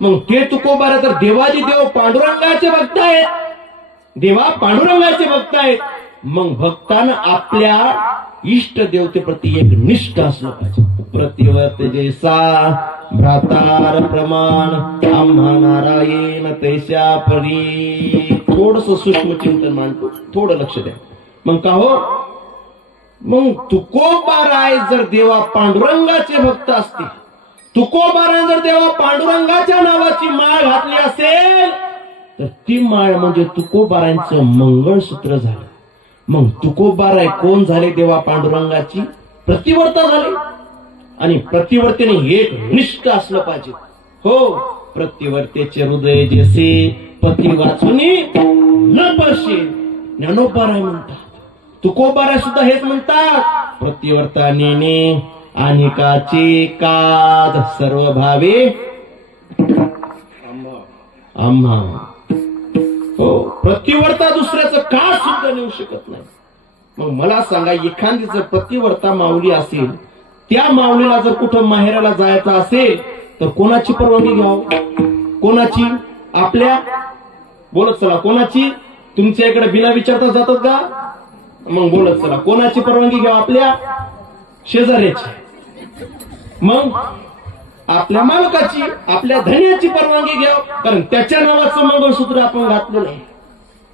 मग ते तुकोबाराय तर देवाजी देव पांडुरंगाचे भक्त आहेत. देवा पांडुरंगाचे भक्त आहेत. मग भक्तानं आपल्या इष्ट देवतेप्रती एक निष्ठ असलं पाहिजे. प्रतिवर्त जैसा भ्रातार प्रमाण आम्हा नारायण तैशा परी. थोडस सूक्ष्म चिंतन मांडतो, थोडं लक्ष द्या. मग का हो, मग तुकोबाराय जर देवा पांडुरंगाचे भक्त असतील, तुकोबाराय जर देवा पांडुरंगाच्या नावाची माळ घातली असेल तर ती माळ म्हणजे तुकोबारायचं मंगळसूत्र झालं. मग तुकोबाराय कोण झाले? देवा पांडुरंगाची प्रतिवर्ता झाले. आणि प्रतिवर्तेने एक निष्ठ असलं पाहिजे. हो, प्रतिवर्तेचे हृदय जैसे पती वाचुनी न पर्शे. ज्ञानोबाराय म्हणतात, तुकोबाराय सुद्धा हेच म्हणतात, प्रतिवर्ता नेणे अनिकाचे काद सर्व भावे आम्हा. हो, प्रतिवर्ता दुसऱ्याचं का सुद्धा नेऊ शकत नाही. मग मला सांगा, एखादी जर प्रतिवर्ता माऊली असेल, त्या माऊलीला जर कुठं माहेराला जायचं असेल तर कोणाची परवानगी घ्यावं? कोणाची? आपल्या? बोलत चला, कोणाची? तुमच्या इकडे बिना विचारता जातात का? मग बोलत चला, कोणाची परवानगी घ्यावं? आपल्या शेजाऱ्याची. मग आपल्या मालकाची, आपल्या धन्याची परवानगी घ्यावं, कारण त्याच्या नावाचं मंगळसूत्र आपण घातलं नाही,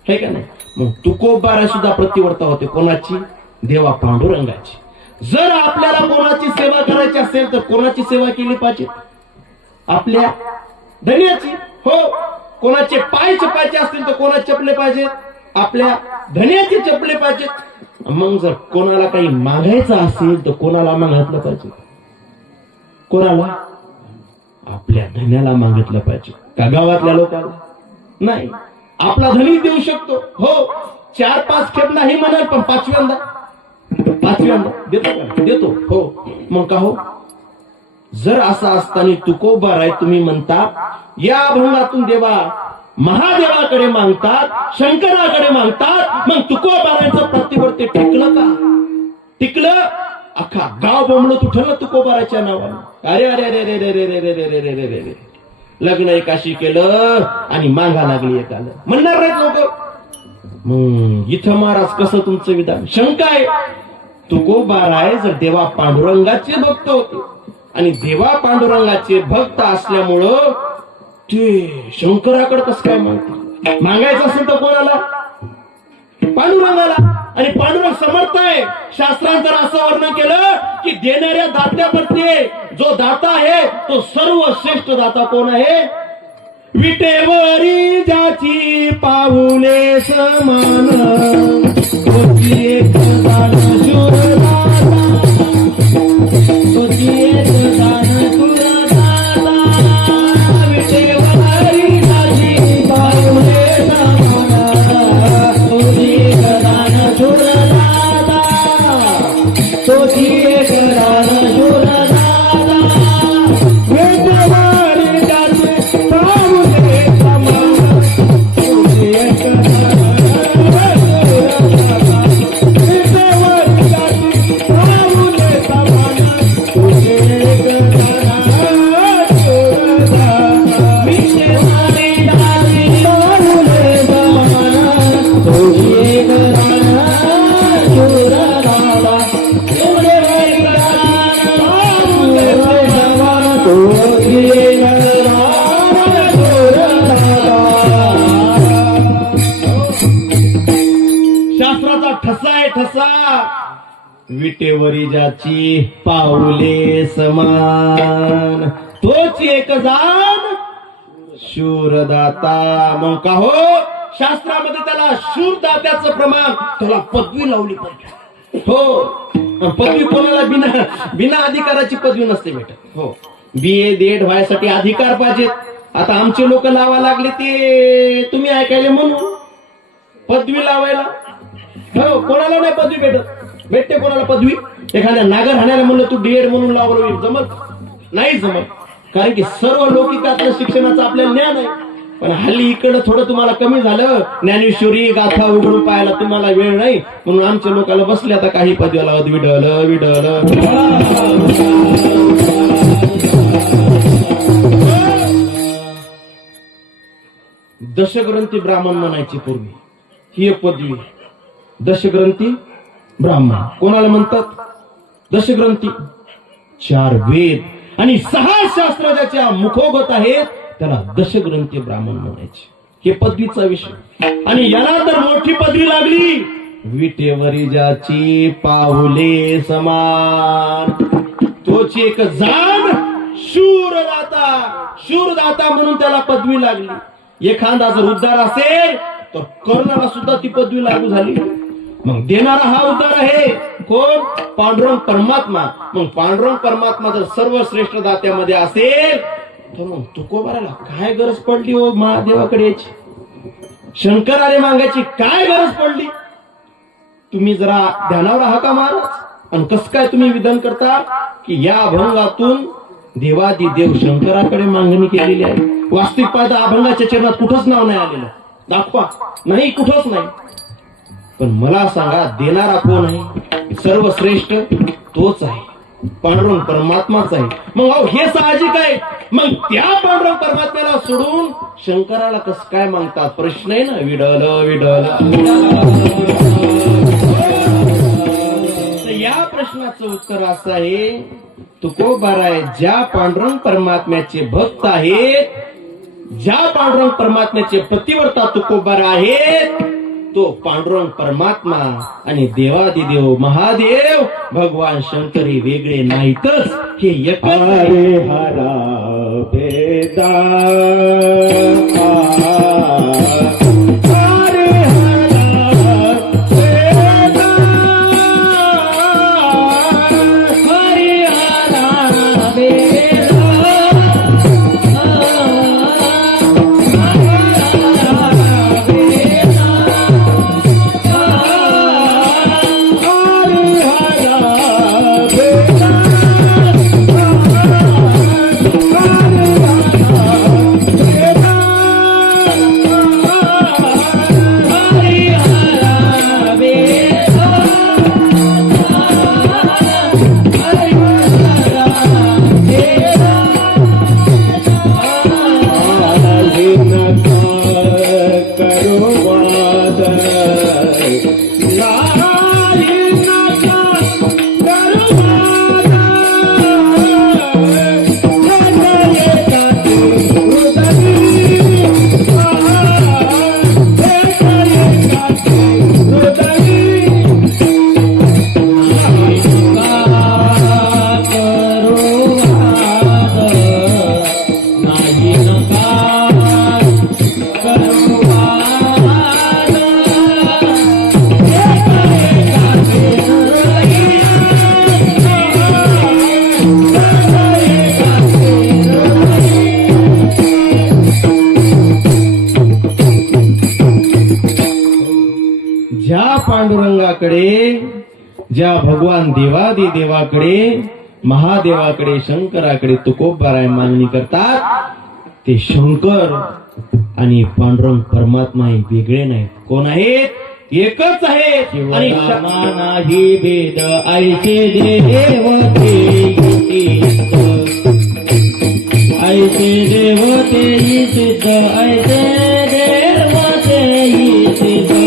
हे का नाही? मग तुकोबारा सुद्धा प्रतिवर्ता होते. कोणाची? देवा पांडुरंगाची. जर आपल्याला कोणाची सेवा करायची असेल तर कोणाची सेवा केली पाहिजे? आपल्या धन्याची. हो, कोणाचे पाय चपायचे असतील तर कोणाचे चपले पाहिजेत? आपल्या धन्याचे चपले पाहिजेत. मग जर कोणाला काही मागायचं असेल तर कोणाला मागितलं पाहिजे? कोणाला? आपल्या धन्याला मागितलं पाहिजे. का गावातल्या लोकांना? नाही. आपला धनी देऊ शकतो. हो, 4-5 खेप नाही म्हणाल, पण पाचव्यांदा देतो का? देतो. हो, मग का हो? जर असं असताना तुकोबा राय तुम्ही म्हणता या अभंगातून देवा महादेवाकडे मागतात, शंकराकडे मागतात, मग तुकोबारायचं प्रतिवर्ते टिकलं का? टिकलं? अख्खा गाव बोंबलत उठलं तुकोबाराच्या नावानं. अरे अरे अरे अरे अरे अरे अरे अरे अरे अरे अरे, लग्न एकाशी केलं आणि मागा लागली एकाला. म्हणणार नाहीत लोक. इथं महाराज कसं तुमचं विधान? शंका आहे. तुकोबाराय जर देवा पांडुरंगाचे भक्त होते आणि देवा पांडुरंगाचे भक्त असल्यामुळं ते शंकराकडे कसं काय मागते? मागायचं असेल तर कोणाला? पांडुरंगाला. आणि पांडुरंग समर्थ आहे. शास्त्रांत तर असं वर्णन केलं की देणाऱ्या दात्याप्रती जो दाता आहे तो सर्वश्रेष्ठ दाता कोण आहे? विटेवरी ज्याची पाऊले समान, तोची एक दान शूरदाता, तोची एक दान शूरदाता. विटेवरी ज्याची पाऊले समान, तोची एक दान शूरदाता, तोची एक दान शूरदाता. विटेवरी ज्याची पाऊले समान, तोची एक शास्त्राचा ठसा आहे ठसा. विटेवरी ज्याची पाऊले समान, तोच एक जाण शूरदाता. मग का हो? शास्त्रामध्ये त्याला शूरदात्याचं प्रमाण, त्याला पदवी लावली पाहिजे. हो, पदवी कोणाला बिना अधिकाराची पदवी नसते भेटत. हो, BA DED व्हायसाठी अधिकार पाहिजेत. आता आमचे लोक लावा लागले ते तुम्ही ऐकायले म्हणून पदवी लावायला. हो, कोणाला नाही पदवी भेटत. भेटते कोणाला पदवी? एखाद्या नागर हाणायला म्हणलं तू DED म्हणून लावलं, जमत नाही? जमत. कारण की सर्व लौकिकातलं शिक्षणाचं आपल्याला ज्ञान आहे. पण हल्ली इकडं थोडं तुम्हाला कमी झालं. ज्ञानेश्वरी गाथा उघडून पाहायला तुम्हाला वेळ नाही, म्हणून आमच्या लोकांना बसले आता काही पदवी लावत. विडलं विडलं. दशग्रंथी ब्राह्मण म्हणायची पूर्वी. ही एक पदवी. दशग्रंथी ब्राह्मण कोणाला म्हणतात? दशग्रंथी. 4 वेद आणि 6 शास्त्र ज्याच्या मुखोगत आहेत त्याला दशग्रंथी ब्राह्मण म्हणायचे. हे पदवीचा विषय. आणि याला तर मोठी पदवी लागली. विटेवरी ज्याची पाऊले समान, तोची एक जाण शूरदाता. शूरदाता म्हणून त्याला पदवी लागली. एखादा जर उद्धार असेल तर कर्णाला सुद्धा ती पदवी लागू झाली. मग देणारा हा उद्धार आहे कोण? पांडुरंग परमात्मा. मग पांडुरंग परमात्मा जर सर्वश्रेष्ठ दात्यामध्ये असेल तर मग तुकोबाराला काय गरज पडली हो महादेवाकडे यायची? शंकराने मागायची काय गरज पडली? तुम्ही जरा ध्यानावर आहा का महाराज? आणि कसं काय तुम्ही विधान करता? की या अभंगातून देवादिदेव शंकराकडे मागणी केलेली आहे. वास्तविक पाहता अभंगाच्या चरणात कुठंच नाव नाही आलेलं. दाखवा, नाही, कुठंच नाही. पण मला सांगा, देणारा कोण आहे? सर्वश्रेष्ठ तोच आहे, पांडुरंग परमात्माच आहे. मग अहो हे साहजिक आहे. मग त्या पांडुरंग परमात्म्याला सोडून शंकराला कसं काय मागतात? प्रश्न आहे ना. Widal Widal. तर या प्रश्नाचं उत्तर असं आहे, तुकोबाराय ज्या पांडुरंग परमात्म्याचे भक्त आहेत, ज्या पांडुरंग परमात्म्याचे प्रतिवर्ता तुकोबार आहेत, तो पांडुरंग परमात्मा आणि देवादिदेव महादेव भगवान शंकर हे वेगळे नाहीतच, हे एकच आहे. हरा वेदा ज्या पांडुरंगाकडे, ज्या भगवान देवादिदेवाकडे, महादेवाकडे, शंकराकडे तुकोबाराय मागणी करतात, ते शंकर आणि पांडुरंग परमात्मा हे वेगळे नाहीत. कोण आहेत? एकच आहे. आणि नाही भेद ऐसे देवते ऐसे देवते सिद्ध ऐसे देवते सिद्ध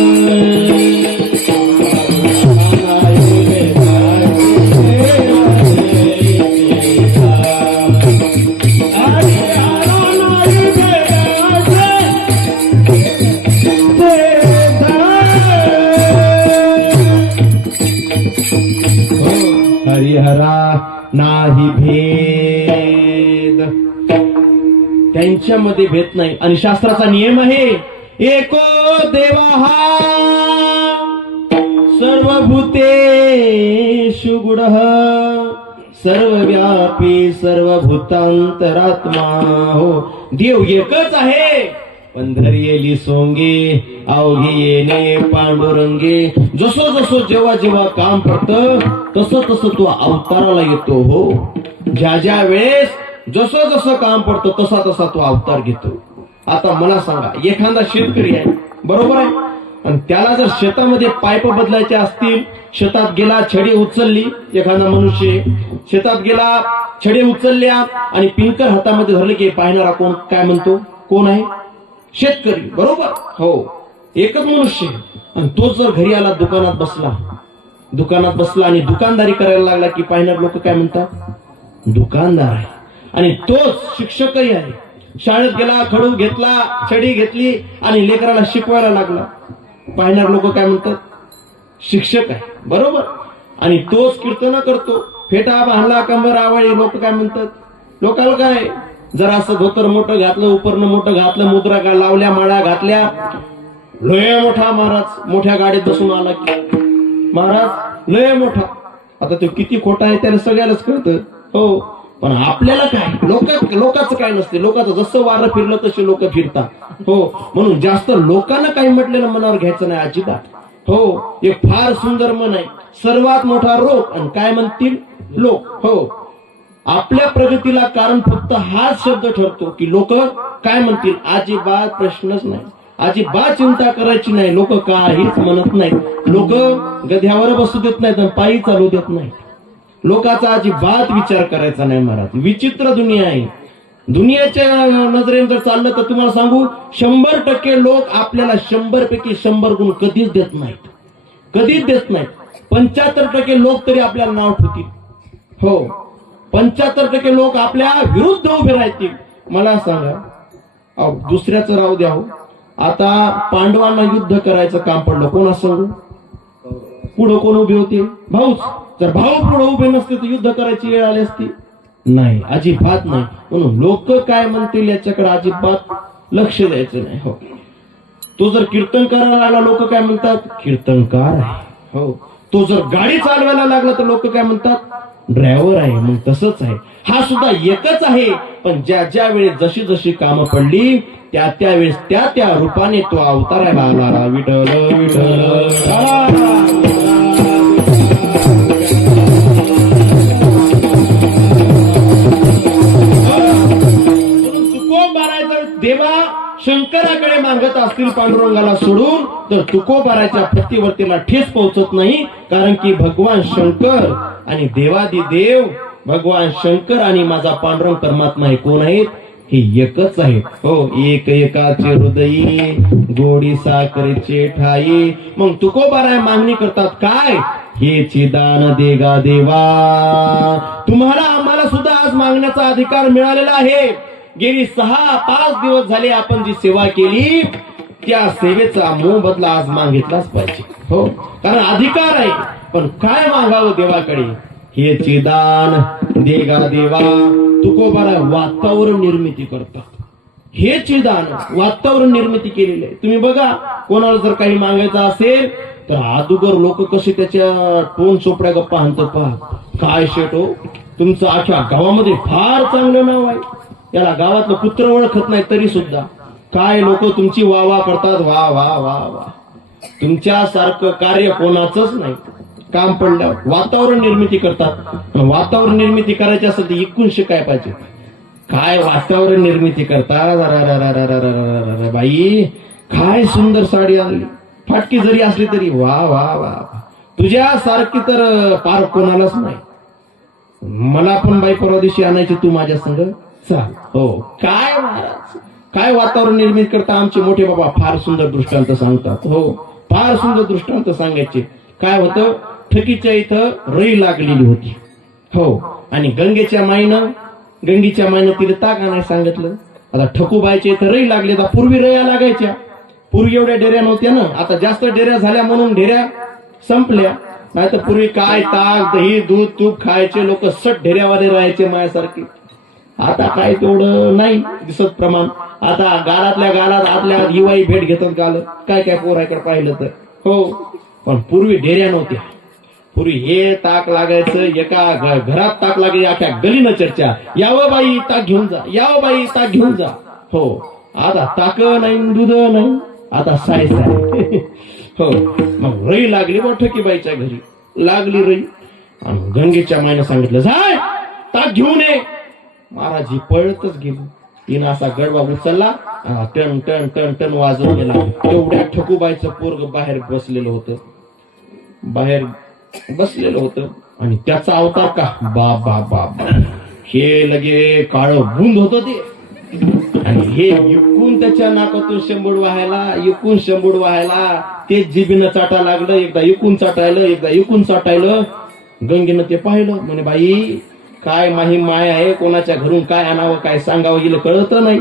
हरिहरा नाही भेद, त्यांच्यामध्ये भेद नाही. आणि शास्त्राचा नियम आहे, एको देवा सर्वभूतेषु गुणः सर्वव्यापी सर्वभूतांतरात्मा. हो, देव एकच आहे, पंढरीली सोंगे अवघे येणे पांडुरंगे. जसो जसो जेव्हा जेव्हा काम पडतं तसं तसं तो अवताराला येतो. हो, ज्या ज्या वेळेस जसं जसं काम पडतं तसा तसा तो अवतार घेतो. आता मला सांगा, एखादा शेतकरी आहे, बरोबर आहे, आणि त्याला जर शेतामध्ये पाईप बदलायचे असतील, शेतात गेला, छडी उचलली, एखादा मनुष्य शेतात गेला, छडी उचलल्या आणि पिंकर हातामध्ये धरले की पाहणारा कोण? काय म्हणतो? कोण आहे? शेतकरी, बरोबर. हो, एकच मनुष्य. आणि तोच जर घरी आला, दुकानात बसला आणि दुकानदारी करायला लागला की पाहणार लोक काय म्हणतात? दुकानदार आहे. आणि तोच शिक्षकही आहे. शाळेत गेला, खडू घेतला, छडी घेतली आणि लेकराला शिकवायला लागला, पाहणार लोक काय म्हणतात? शिक्षक आहे, बरोबर. आणि तोच कीर्तन करतो, फेटा बांधला, कंबर आवळी, लोक काय म्हणतात? लोकांना काय, जरा असं धोतर मोठं घातलं, उपरनं मोठं घातलं, मुद्रा लावल्या, माळा घातल्या, लय मोठा महाराज, मोठ्या गाडीत बसून आला की महाराज लय मोठा. आता तो किती खोटा आहे त्याला सगळ्यालाच कळतं. हो, पण आपल्याला काय, लोकांचं काय नसते. लोकांचं जसं वारं फिरलं तसे लोक फिरतात. हो, म्हणून जास्त लोकांना काही म्हटलेलं मनावर घ्यायचं नाही अजिबात. हो, एक फार सुंदर मन आहे, सर्वात मोठा रोग आणि काय म्हणतील लोक. हो, आपल्या प्रगतीला कारण फक्त हाच शब्द ठरतो की लोक काय म्हणतील. अजिबात प्रश्नच नाही, अजिबात चिंता करायची नाही. लोक काहीच म्हणत नाहीत. लोक गध्यावर बसू देत नाहीत आणि पायी चालू देत नाहीत. लोकांचा अजिबात विचार करायचा नाही महाराज. विचित्र दुनिया आहे. दुनियाच्या नजरेने जर चाललं तर तुम्हाला सांगू 100% लोक आपल्याला 100 पैकी 100 गुण कधीच देत नाहीत, कधीच देत नाहीत. 75% लोक तरी आपल्याला नाव ठेवतील. हो, 75% लोक आपल्या विरुद्ध उभे राहतील. मला सांगा, अहो दुसऱ्याचं राहू द्या. हो, आता पांडवांना युद्ध करायचं काम पडलं, कोणा सांगू. पुढं कोण उभे होते? भाऊच. जर भाऊ पुढे उभे नसते तर युद्ध करायची वेळ आली असती? नाही, अजिबात नाही. म्हणून लोक काय म्हणतील याच्याकडे अजिबात लक्ष द्यायचं नाही. हो, तो जर कीर्तन करायला लागला लोक काय म्हणतात? कीर्तनकार आहे. हो, तो जर गाडी चालवायला लागला तर लोक काय म्हणतात? ड्रायव्हर आहे. मग तसंच आहे, हा सुद्धा एकच आहे. पण ज्या ज्या वेळेस जशी जशी कामं पडली त्या त्यावेळेस त्या त्या रूपाने तो अवतारायला आला. विठ्ठल विठ्ठल. देवा शंकराकडे मागत असतील पांडुरंगाला सोडून तर तुकोबाराच्या प्रतिवर्तीला ठेस पोहोचत नाही. कारण की भगवान शंकर आणि देवादी देव भगवान शंकर आणि माझा पांडुरंग परमात्मा हे कोण आहेत? हे एकच आहे. हो, एक एकाचे हृदयी गोडी साखरेचे ठाई. मग तुकोबाराय मागणी करतात काय? हे दान देगा देवा. तुम्हाला आम्हाला सुद्धा आज मागण्याचा अधिकार मिळालेला आहे. गेली 6-5 दिवस झाले आपण जी सेवा केली त्या सेवेचा मोबदला आज मागितलाच पाहिजे. हो, कारण अधिकार आहे. पण काय मागावं देवाकडे? हे चिदान देगा देवा. तुकोबारा वातावरण निर्मिती करतात. हे चिदान वातावरण निर्मिती केलेली आहे. तुम्ही बघा, कोणाला जर काही मागायचं असेल तर अगोदर लोक कसे त्याच्या टोन चोपड्या गप्पा आणतात. पहा काय शेट हो, तुमचं अख्ख्या गावामध्ये फार चांगलं नाव आहे. याला गावातलं कुत्र ओळखत नाही तरी सुद्धा काय लोक तुमची वाह करतात. वा वा वा वा. तुमच्यासारखं कार्य कोणाचंच नाही. काम पडलं वातावरण निर्मिती करतात. वातावरण निर्मिती करायची असेल तर इकून शिकाय पाहिजे. काय वातावरण निर्मिती करतात. बाई काय सुंदर साडी आणली, फाटकी जरी असली तरी वा वा वा. तुझ्यासारखी तर पार कोणालाच नाही. मला पण बाई परवा दिवशी आणायची तू माझ्या संग चाल. हो, काय महाराज काय वातावरण निर्मित करता. आमचे मोठे बाबा फार सुंदर दृष्टांत सांगतात. हो, फार सुंदर दृष्टांत सांगायचे. काय होतं, ठकीच्या इथं रई लागलेली होती. हो, आणि गंगीच्या माईनं तिला ताक आणायला सांगितलं. आता ठकूबाईच्या इथं रई लागली. आता पूर्वी रया लागायच्या. पूर्वी एवढ्या डेऱ्या नव्हत्या ना. आता जास्त डेऱ्या झाल्या म्हणून डेऱ्या संपल्या. नाही तर पूर्वी काय ताक दही दूध तूप खायचे लोक. सट डेऱ्यावाले राहायचे माझ्यासारखे. आता काय तेवढं नाही दिसत प्रमाण. आता गालातल्या गालात आपल्या युवाई भेट घेतात गाल काय काय पोराकडे पाहिलं तर. हो, पण पूर्वी डेऱ्या नव्हत्या. पूर्वी हे ताक लागायचं, एका घरात ताक लागायची अख्ख्या गलीनं चर्चा. यावं बाई ताक घेऊन जा, यावं बाई ताक घेऊन जा. हो, आता ताक नाही दूध नाही, आता साय साय. हो, मग रई लागली मोठकी बाईच्या घरी लागली रई. आणि गंगेच्या मायनं सांगितलं जाय ताक घेऊन ये. महाराज ही पळतच गेली. तिनं असा गडवा उचलला, टन टन टन टन वाजवून गेला. तेवढ्या ठकूबाईचं पोरग बाहेर बसलेलं होतं. आणि त्याचा अवतार का बाबा बाबा, हे लगे काळ बुंद होत ते. आणि हे इकून त्याच्या नाकातून शंभूड व्हायला ते जिबीनं चाटा लागलं. एकदा इकून चाटायलं, एकदा इकून चाटायलं. गंगेनं ते पाहिलं. म्हणे बाई काय माही माय आहे. कोणाच्या घरून काय आणावं काय सांगावं गेलं कळत नाही.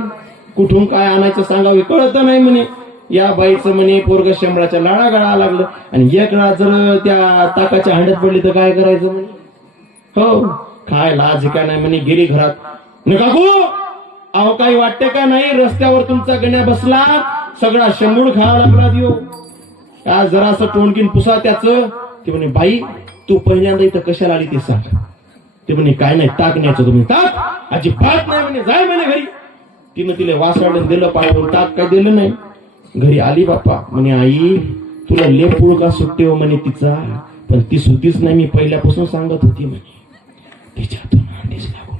कुठून काय आणायचं सांगावं कळत नाही. म्हणे या बाईचं म्हणे पोरग शेंबळाच्या लाळा गळा लागलं. आणि एक वेळा जर त्या ताकाच्या हांड्यात पडली तर काय करायचं म्हणे. हो, काय लाज का नाही म्हणे. गेली घरात. काकू अहो काही वाटते का नाही, रस्त्यावर तुमचा गण्या बसला सगळा शंभूड खावा लागला देऊ. आज जरा असं टोणकीन पुसा त्याचं. ते म्हणे बाई तू पहिल्यांदा इथं कशाला आली ते सांग. ते म्हणे काय नाही ताक न्यायचं. तुम्ही ताक अजिबात नाही म्हणे, जाय म्हणे घरी. तिनं तिला वासाडून दिलं पाठवून, ताक काय दिलं नाही. घरी आली बाप्पा म्हणे आई तुला लेपूळ का सुट्टे हो म्हणे तिचा. पण ती सुतीच नाही, मी पहिल्यापासून सांगत होती म्हणे. तिच्या हातून अंडीच लागून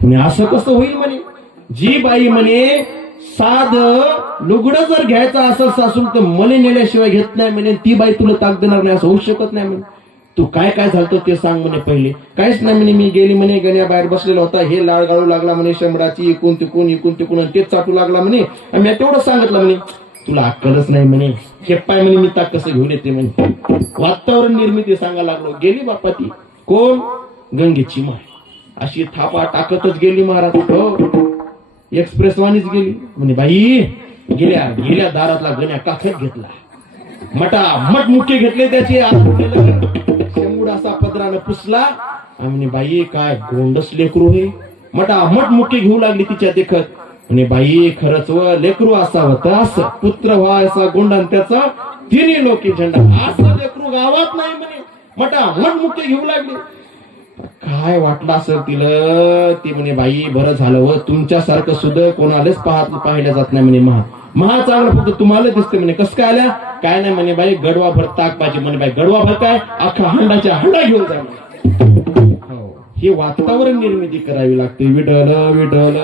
म्हणे असं कसं होईल म्हणे. जी बाई म्हणे साध लुगडं जर घ्यायचं असं सासून तर मले नेल्याशिवाय घेत नाही म्हणे. ती बाई तुला ताक देणार नाही असं होऊ शकत नाही म्हणे. तू काय काय झालं ते सांग म्हणे पहिले. काहीच नाही म्हणे. मी गेली म्हणे गण्या बाहेर बसलेला होता. हे लाळ गाळू लागला म्हणे शंभराची इकून तिकून आणि तेच चाटू लागला म्हणे. आणि मी तेवढं सांगितलं म्हणे तुला अक्कलच नाही म्हणे. हे पाय म्हणे मी ताक कसं घेऊन येते म्हणे. वातावरण निर्मिती सांगायला लागलो. गेली बापा ती कोण गंगेची माय. अशी थापा टाकतच गेली महाराज. हो एक्सप्रेस वाणीच गेली म्हणे. बाई गेल्या दारातला गण्या काखत घेतला. मट मुख्य घेतले त्याचे शेंबूड असा पदरानं पुसला. म्हणे बाई काय गोंडस लेकरू हे. मट मुख्य घेऊ लागली तिच्या देखत. म्हणे बाई खरंच व लेकरू असा होता असं पुत्र व्हा असा गोंडा त्याचा तिन्ही लोकी झेंडा असं लेकरू गावात नाही म्हणे. मट मुख्य घेऊ लागली. काय वाटलं असेल तिला. ती म्हणे बाई बरं झालं व तुमच्यासारखं सुद्धा कोणालाच पाहिलं जात नाही म्हणे. महा चांगलं फक्त तुम्हाला दिसते म्हणे. कसं काय आल्या काय नाही म्हणे. बाई गडवा भर ताक पाहिजे म्हणे. बाई गडवा भर काय अख्खा हंडा घेऊन जा म्हणे. हे वातावरण निर्मिती करावी लागते. विठ्ठल विठ्ठल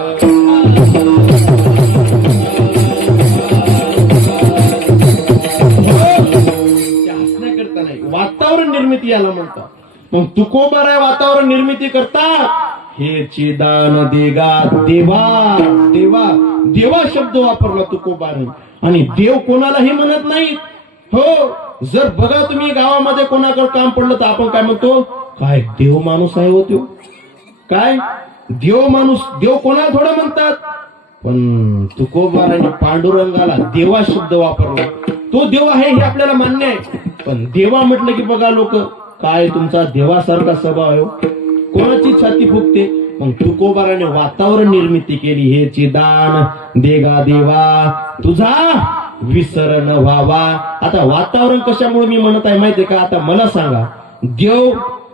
हसण्याकरता नाही वातावरण निर्मिती याला म्हणतात. मग तुकोबाराय वातावरण निर्मिती करता. हे चिदान देगा देवा देवा देवा शब्द वापरला तुकोबाराय. आणि देव कोणालाही म्हणत नाहीत. हो जर बघा तुम्ही गावामध्ये कोणाकडे काम पडलं तर आपण काय म्हणतो काय देव माणूस आहे होतो. काय देव माणूस देव कोणाला थोडं म्हणतात. पण तुकोबाराने पांडुरंगाला देवा शब्द वापरला. तो देव आहे हे आपल्याला मान्य आहे. पण देवा म्हटलं की बघा लोक काय तुमचा देवासारखा स्वभाव आहे. कोणाची छाती फुगते. मग तुकोबाराने वातावरण निर्मिती केली. हे चिदान देगा देवा तुझा विसर न व्हावा. आता वातावरण कशामुळे मी म्हणत आहे माहितीये का. आता मला सांगा देव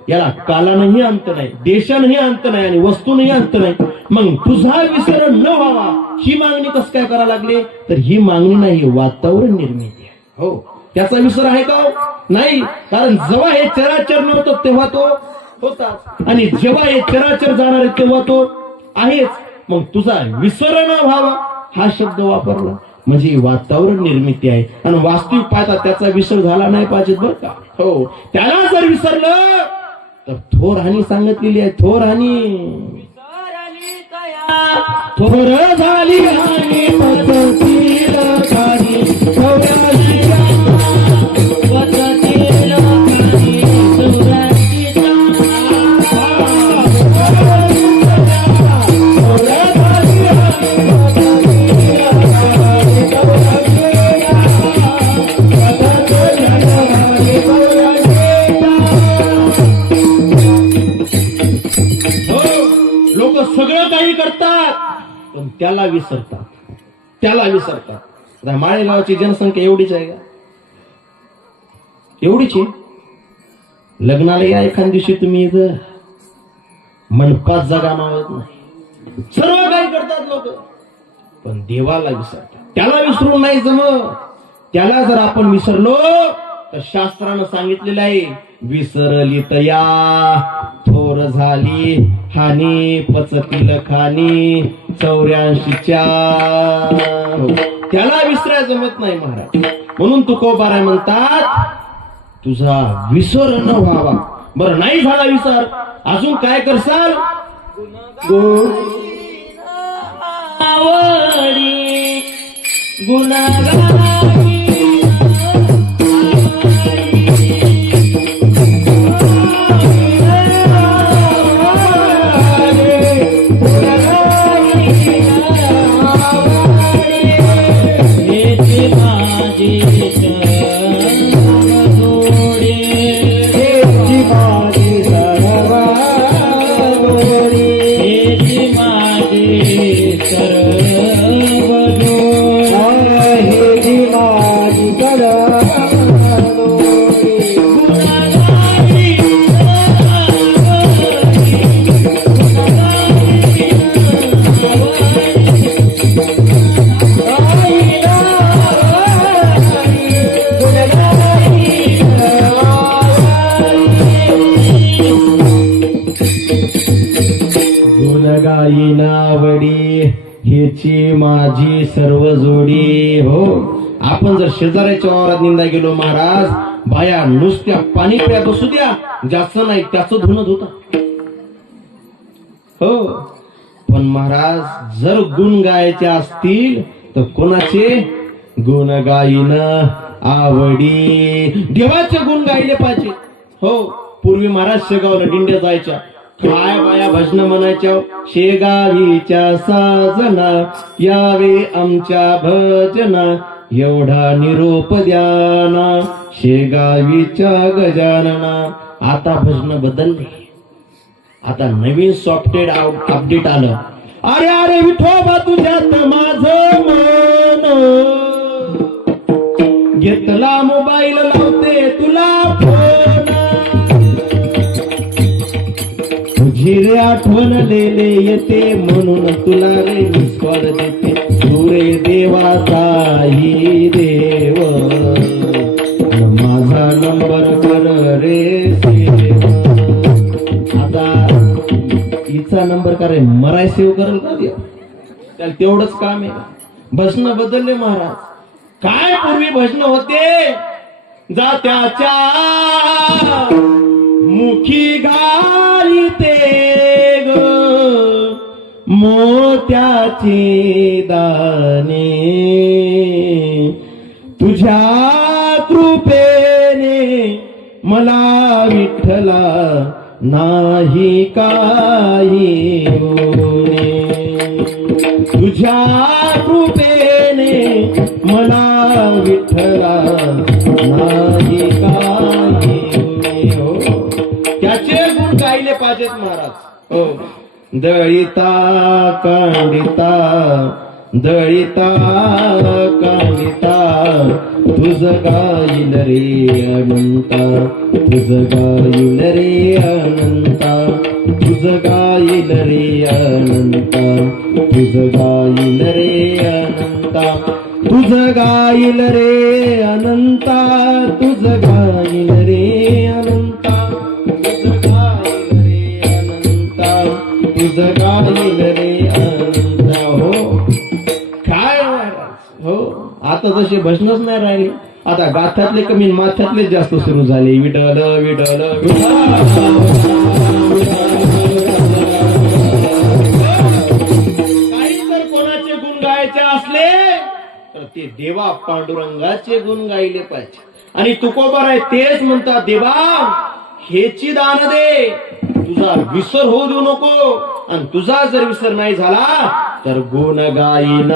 याला कालानंही अंत नाही देशानंही अंत नाही आणि वस्तूनही अंत नाही. मग तुझा विसर न व्हावा ही मागणी कसं काय करायला लागले. तर ही मागणी नाही वातावरण निर्मिती आहे. हो त्याचा विसर आहे का नाही. कारण जेव्हा हे चराचर नव्हतं तेव्हा तो होता आणि जेव्हा हे चराचर जाणार आहे तेव्हा तो आहेच. मग तुझा विसर न व्हावा हा शब्द वापरला म्हणजे वातावरण निर्मिती आहे. आणि वास्तविक पाहता त्याचा विसर झाला नाही पाहिजे बरं का. हो त्याला जर विसरलं तर थोर हानी सांगितलेली आहे. थोर हानी थोर झाली हानी पततील खाली सगळं काही करतात पण त्याला विसरतात. माळेगावची जनसंख्या एवढीच आहे का. एवढीच आहे. लग्नाला या एखाद दिवशी तुम्ही इथं मनपात जागा मावत नाही. सर्व काही करतात लोक पण देवाला विसरतात. त्याला विसरून नाही जमत. त्याला जर आपण विसरलो तर शास्त्रानं सांगितलेलं आहे विसरली तया थोर झाली हानी पचतील खानी 84च्या. त्याला विसरायला जमत नाही महाराज. म्हणून तुकोबाराय म्हणतात तुझा विसर न व्हावा. बरं नाही झाला विसर अजून काय करसाल. गुणागारी माझे सर्व हेची माझी सर्व जोडी. हो, आपण जर शेजाऱ्याच्या वावरात निंदा गेलो महाराज, बाया नुसत्या पाणी प्या बसू द्या, जास्त नाही त्याचं धुणं धुता. हो, पण महाराज जर गुण गायचे असतील तर कोणाचे गुण गाईन आवडी. देवाचे गुण गायले पाहिजे. हो, पूर्वी महाराज शेगावला दिंड्या जायच्या, काय बाया भजन म्हणायच्या, शेगावीच्या साजना यावे आमच्या भजना, एवढा निरोप द्याना शेगावीच्या गजानना. आता भजन बदलले, आता नवीन सॉफ्टवेअर अपडेट आलं. अरे अरे विठोबा तुझ्यात माझं मन, घेतला मोबाईल लावते तुला फोन, तुझी रे आठवण लेले येते म्हणून तुला रे विश्वास देते, तू रे देवाचाही देव, माझा नंबर कर रे सेव. आता हिचा नंबर का रे मराय सेव करेल का द्या, त्याला तेवढंच काम आहे. भजन बदलले महाराज. काय पूर्वी भजन होते, जात्याच्या मुखी घालिते ग मोत्याचे दाणे, तुझ्या कृपेने मला विठ्ठला नाही काही होणे, तुझ्या कृपेने मला विठ्ठला नाही काही होणे. हो, त्याचे गुण गायले पाहिजेत महाराज. हो, दळिता कांडिता दळिता कांडिता, तुझ गाईल रे अनंता, तुझ गाईल रे अनंता, तुझ गाईल रे अनंता, तुझ गाईल रे अनंता, तुझ गाईल रे अनंता, तुझ गाईल रे अनंता, तुझ गाईल रे अनंता, तुझ गाईल रे अनंता. हो, काय महाराज. हो, आता तसे भजनच नाही राहिले, आता गाथ्यातले कमी माथ्यातले जास्त सुरू झाले. विठ्ठल विठ्ठल काही जर कोणाचे गुण गायचे असले तर ते देवा पांडुरंगाचे गुण गायले पाहिजे. आणि तुकोबार आहे तेच म्हणतात, देवा हेची दान दे, तुझा विसर होऊ देऊ नको, आणि तुझा जर विसर नाही झाला तर गुण गाईन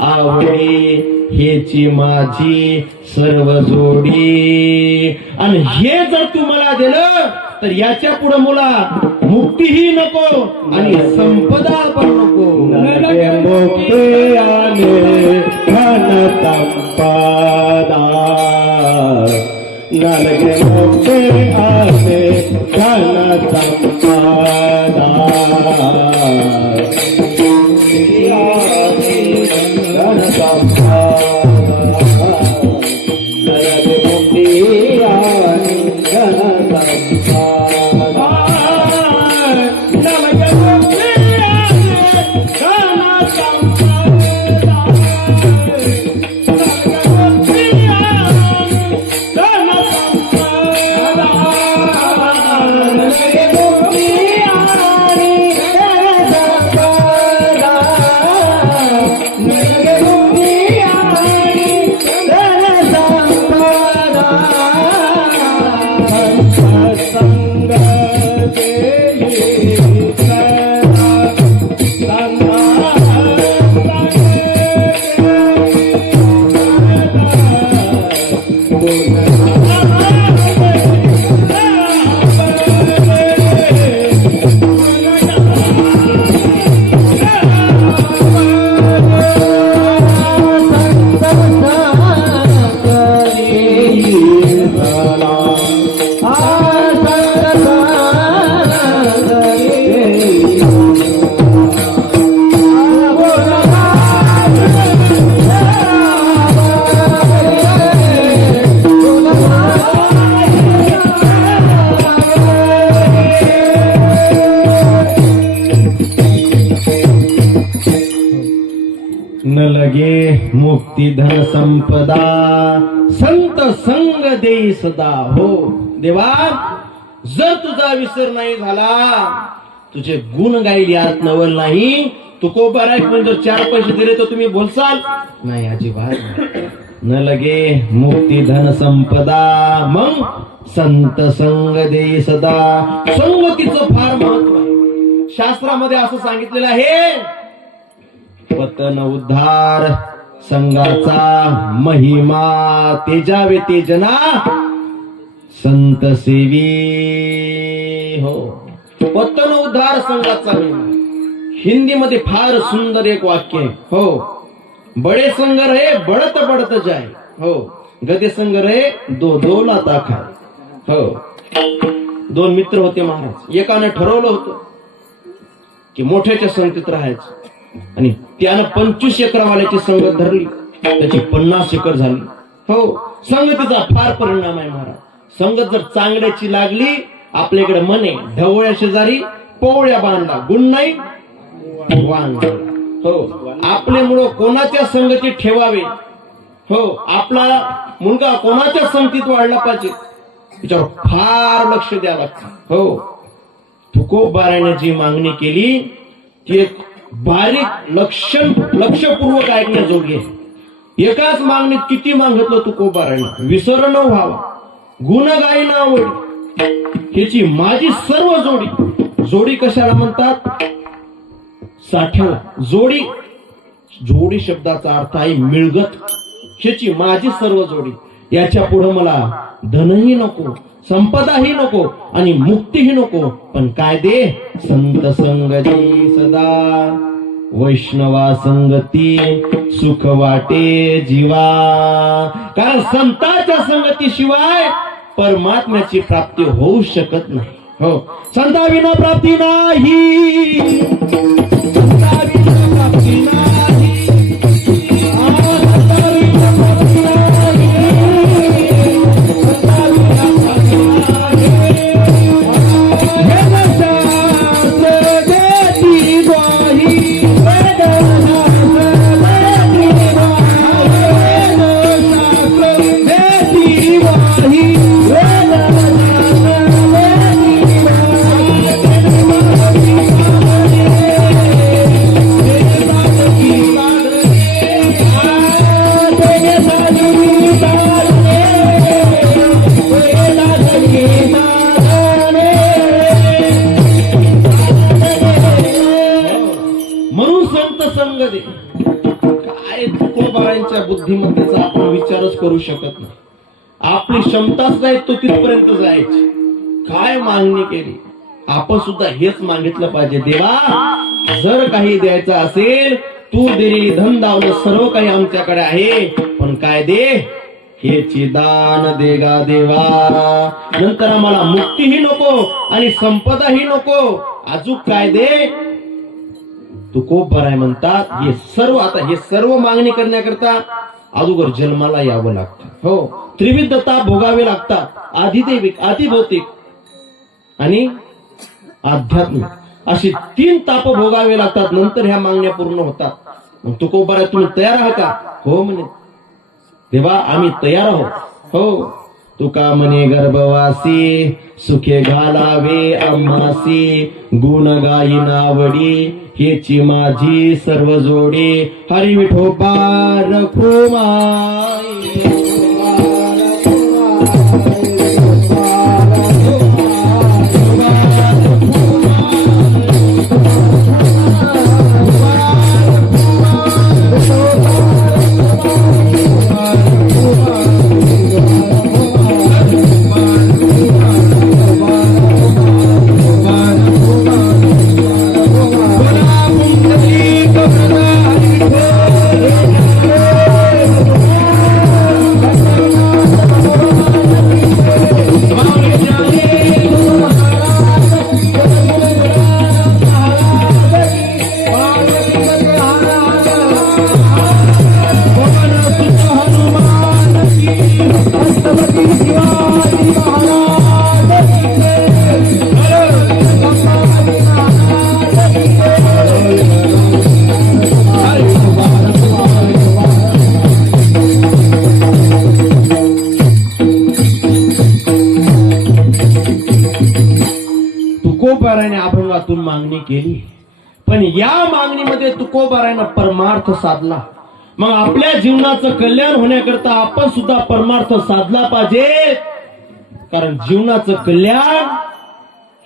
आवडी, हेची माझी सर्व जोडी. आणि हे जर तू मला दिलं तर याच्या पुढे मुला मुक्तीही नको आणि संपदा पण नको. मोक्ते आले घन संपदा, नरगे मोक्ते आले घन संपदा, घन संपदा, नरगे मोक्ते आले घन संपदा, नरगे मोक्ते आले घन संपदा, नरगे मोक्ते आले घन संपदा, मुक्ती धन संपदा संत संग देई सदा. हो देवा, जर तुझा विसर नाही झाला, तुझे गुण गाईल यात नवल नाही. तुकोबा राय पण जर 4 पैसे दिले तर तुम्ही बोलसाल नाही, अजिबात नाही. न लगे मुक्ती धन संपदा, मग संत संग दे सदा. संगतीचं फार महत्व आहे. शास्त्रामध्ये असं सांगितलेलं आहे, पतन उद्धार संघाचा महिमा तेजावे तेजना संत सेवी. हो, पतन उद्धार संघाचा महिमा. हिंदीमध्ये फार सुंदर एक वाक्य आहे. हो, बडे संग रहे बढत बढत जाय. हो, गदे संग रहे दो दोला ताखा. हो, 2 मित्र होते महाराज. एकाने ठरवलं होतं की मोठ्याच्या संगतीत राहायचं, आणि त्यानं 25 एकरवाल्याची संगत धरली, त्याची 50 एकर झाली. हो, संगतीचा फार परिणाम आहे महाराज. संगत जर चांगल्याची लागली, आपल्याकडे मने ढवळ्या शेजारी पोवळ्या बांधला, गुण नाही वाण. हो, आपले मुलं कोणाच्या संगतीत ठेवावे. हो, आपला मुलगा कोणाच्या संगतीत वाढला पाहिजे, त्याच्यावर फार लक्ष द्यावं लागतं. हो, तुकोबाराने जी मागणी केली ती एक बारीक लक्षपूर्वक ऐकण्याजोगी आहे. एकाच मागणीत किती मागितलं तुकोबाराने, विसर न व्हावा, गुण गाई ना आवडी, ह्याची माझी सर्व जोडी. जोडी कशाला म्हणतात? साठ्याला. जोडी, जोडी शब्दाचा अर्थ आहे मिळगत. ह्याची माझी सर्व जोडी. याच्या पुढे मला धनही नको, संपदाही नको आणि मुक्तीही नको, पण काय दे? संत संगती सदा वैष्णवा संगती सुख वाटे जीवा. कारण संतांच्या संगतीशिवाय परमात्म्याची प्राप्ती होऊ शकत नाही. हो, संताविना प्राप्ती नाही, संताविना प्राप्ती नाही, संताविना प्राप्ती नाही, संताविना प्राप्ती नाही. वेदशास्त्र देती ग्वाही, वेदशास्त्र देती ग्वाही, वेदशास्त्र देती ग्वाही, म्हणून संत संग दे. काय तुकोबारांच्या बुद्धिमत्तेचा आपण विचारच करू शकत नाही. आपली क्षमताच नाही तो तिथपर्यंत जायची. काय मागणी केली, आपण सुद्धा हेच मागितलं पाहिजे. देवा, जर काही द्यायचं असेल, तू दिलेली धन दावलं सर्व काही आमच्याकडे आहे, पण काय दे? हेची दान देगा देवा. नंतर आम्हाला मुक्तीही नको आणि संपदाही नको, अजून काय दे? तुकोबाराय म्हणतात, हे सर्व, आता हे सर्व मागणी करण्याकरता अगोदर जन्माला यावं लागतं. हो, त्रिविधता भोगावे लागतात. आधिदैविक, आधिभौतिक आणि आध्यात्मिक अशी 3 ताप भोगावे लागतात. नंतर ह्या मागण्या पूर्ण होतात. मग तुकोबाराय, तुम्ही तयार आहात का? हो म्हणे. देवा, आम्ही तयार आहोत. हो, तुका म्हणे गर्भवासी सुखे घालावे आम्हासी, गुण गाई नावडी हेची माझी सर्व जोडी. हरी विठोबा रखुमाई. तुकोबाराने अभंगातून मागणी केली, पण या मागणीमध्ये तुकोबाराने परमार्थ साधला. मग आपल्या जीवनाचं कल्याण होण्याकरता आपण सुद्धा परमार्थ साधला पाहिजे, कारण जीवनाचं कल्याण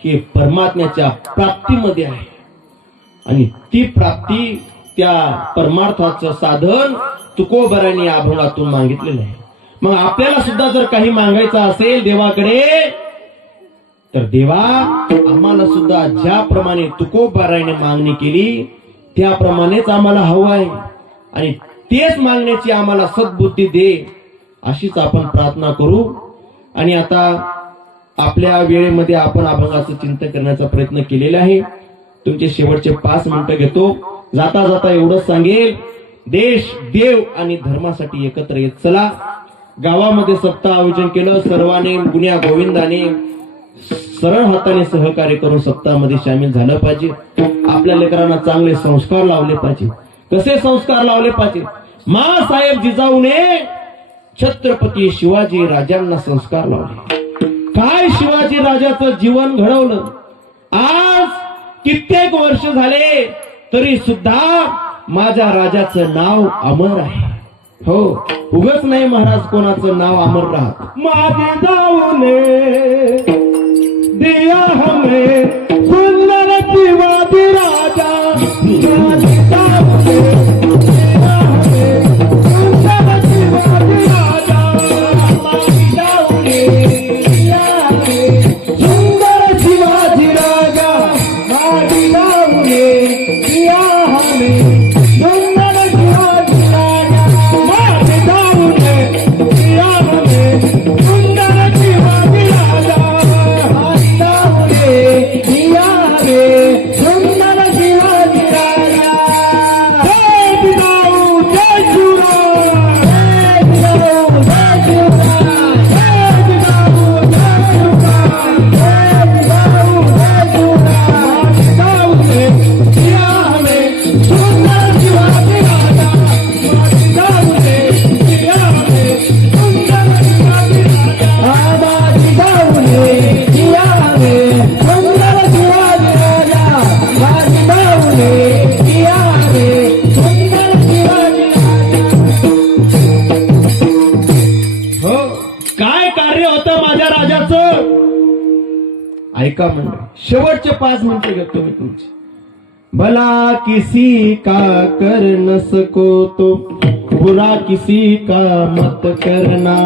हे परमात्म्याच्या प्राप्तीमध्ये आहे आणि ती प्राप्ती, त्या परमार्थाचं साधन तुकोबाराने या अभंगातून मागितलेलं आहे. मग आपल्याला सुद्धा जर काही मागायचं असेल देवाकडे, तर देवा आम्हाला सुद्धा ज्याप्रमाणे तुकोबाराने मागणी केली त्याप्रमाणेच आम्हाला हवं आहे आणि तेच मागण्याची आम्हाला सद्बुद्धी दे, अशीच आपण प्रार्थना करू. आणि आता आपल्या वेळेमध्ये आपण अभंगाचं चिंतन करण्याचा प्रयत्न केलेला आहे. तुमचे शेवटचे 5 मिनिटं घेतो. जाता जाता एवढंच सांगेल, देश, देव आणि धर्मासाठी एकत्र येत चला. गावामध्ये सप्ताह आयोजन केलं, सर्वांनी गुण्या गोविंदाने सरळ हाताने सहकार्य करून सप्ताहामध्ये सामील झालं पाहिजे. आपल्या लेकरांना चांगले संस्कार लावले पाहिजे. कसे संस्कार लावले पाहिजे? माँसाहेब जिजाऊने छत्रपती शिवाजी राजांना संस्कार लावले. काय शिवाजी राजाचं जीवन घडवलं. आज कित्येक वर्ष झाले तरी सुद्धा माझ्या राजाचं नाव अमर आहे. हो, उगच नाही महाराज कोणाचं नाव अमर राहत. माझे जाऊने दिया हमें सुंदर शिवाजी राजा, माझे जाऊने दिया हमें सुंदर शिवाजी राजा, माझे जाऊने दिया हमें सुंदर शिवाजी राजा, माझे जाऊने दिया हमें सुंदर शिवाजी राजा, माझे जाऊने दिया हमें सुंदर शिवाजी राजा, माझे जाऊने दिया हमें सुंदर शिवाजी राजा. जय जिजाऊ जय शिवराय, जय जिजाऊ जय शिवराय, जय जिजाऊ जय शिवराय, जय जिजाऊ जय शिवराय. माझे जाऊने दिया हमें सुंदर शिवाजी राजा, माझे जाऊने दिया हमें सुंदर शिवाजी राजा, माझे जाऊने दिया हमें सुंदर शिवाजी राजा, माझे जाऊने दिया हमें सुंदर शिवाजी राजा. हो, काय कार्य होतं माझ्या राजाचं? ऐका मंडळ, शेवटचे 5 मिनिटं घेतो मी तुमची. भला किसी का कर न सको तो बुरा किसी का मत करना,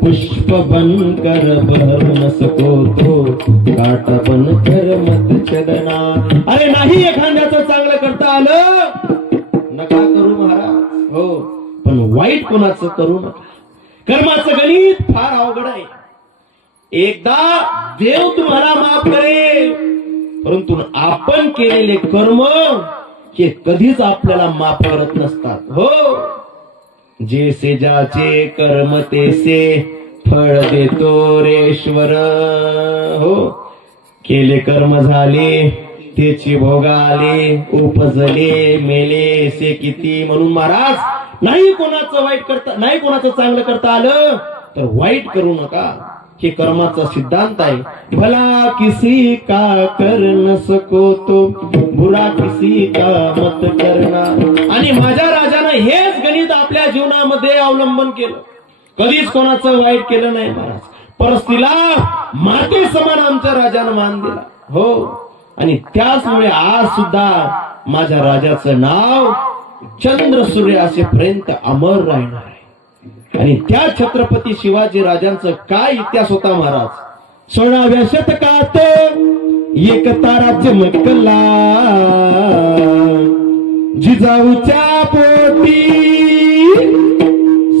पुष्प बनकर बहर न सको तो काटा बनकर मत चलना. अरे नाही एखाद्याचं चांगलं करता आलं, नका करू महाराज. हो, पण वाईट कोणाचं करू नका. कर्माचं गणित फार अवघड आहे. एकदा देव तुम्हाला माफ करेल, परंतु आपण केलेले कर्म हे कधीच आपल्याला माफ करत नसतात. हो, जैसे जाचे कर्म तेसे फळ देतो रेश्वर. हो, केले कर्म झाले त्याची भोगा आले, उपजले मेले से किती. म्हणून महाराज, नाही कोणाचं वाईट करता, नाही कोणाचं चांगलं करता आलं तर वाईट करू नका. हे कर्माचा सिद्धांत आहे. भला किसी का कर न सको तो बुरा किसी का मत करना. आणि माझ्या राजानं हेच गणित आपल्या जीवनामध्ये अवलंबन केलं. कधीच कोणाचं वाईट केलं नाही महाराज. परस्त्रीला माते समान आमच्या राजानं मान दिला. हो, आणि त्याचमुळे आज सुद्धा माझ्या राजाचं नाव चंद्र सूर्य असेपर्यंत अमर राहणार आहे. आणि त्या छत्रपती शिवाजी राजांचं काय इतिहास होता महाराज. 16व्या शतकात एक तारा चमकला, जिजाऊच्या पोटी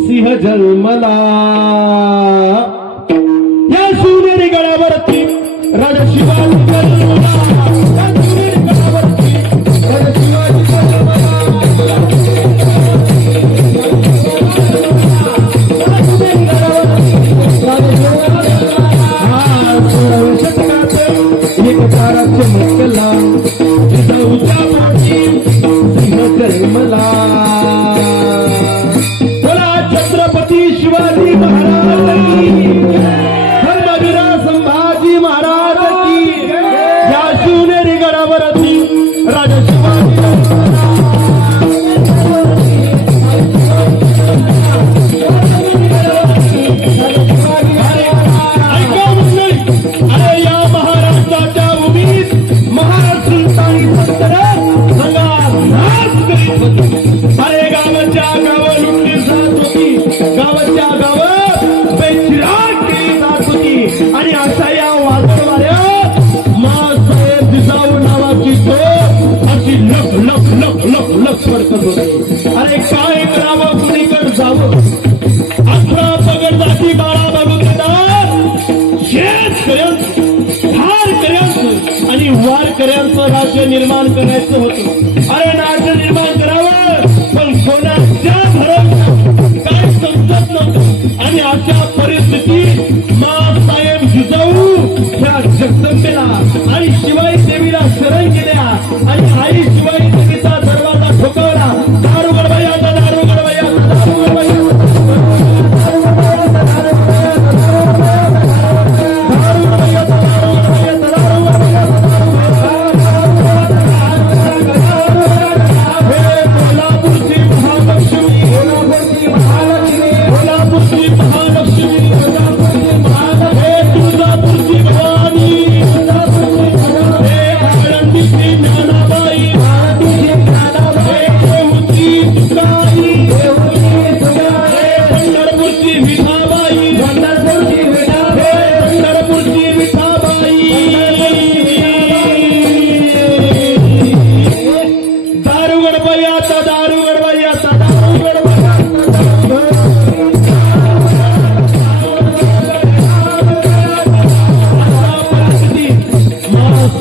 सिंह जन्मला. या शिवनेरी गडावरती राजा शिवाजी जन्मला. या शिवनेरी गडावरती राजा शिवाजी जन्मला. एक तारा चमकला, जिजाऊच्या पोटी सिंह जन्मला. बोला छत्रपती शिवाजी महाराज की, धर्मवीर संभाजी महाराज की. या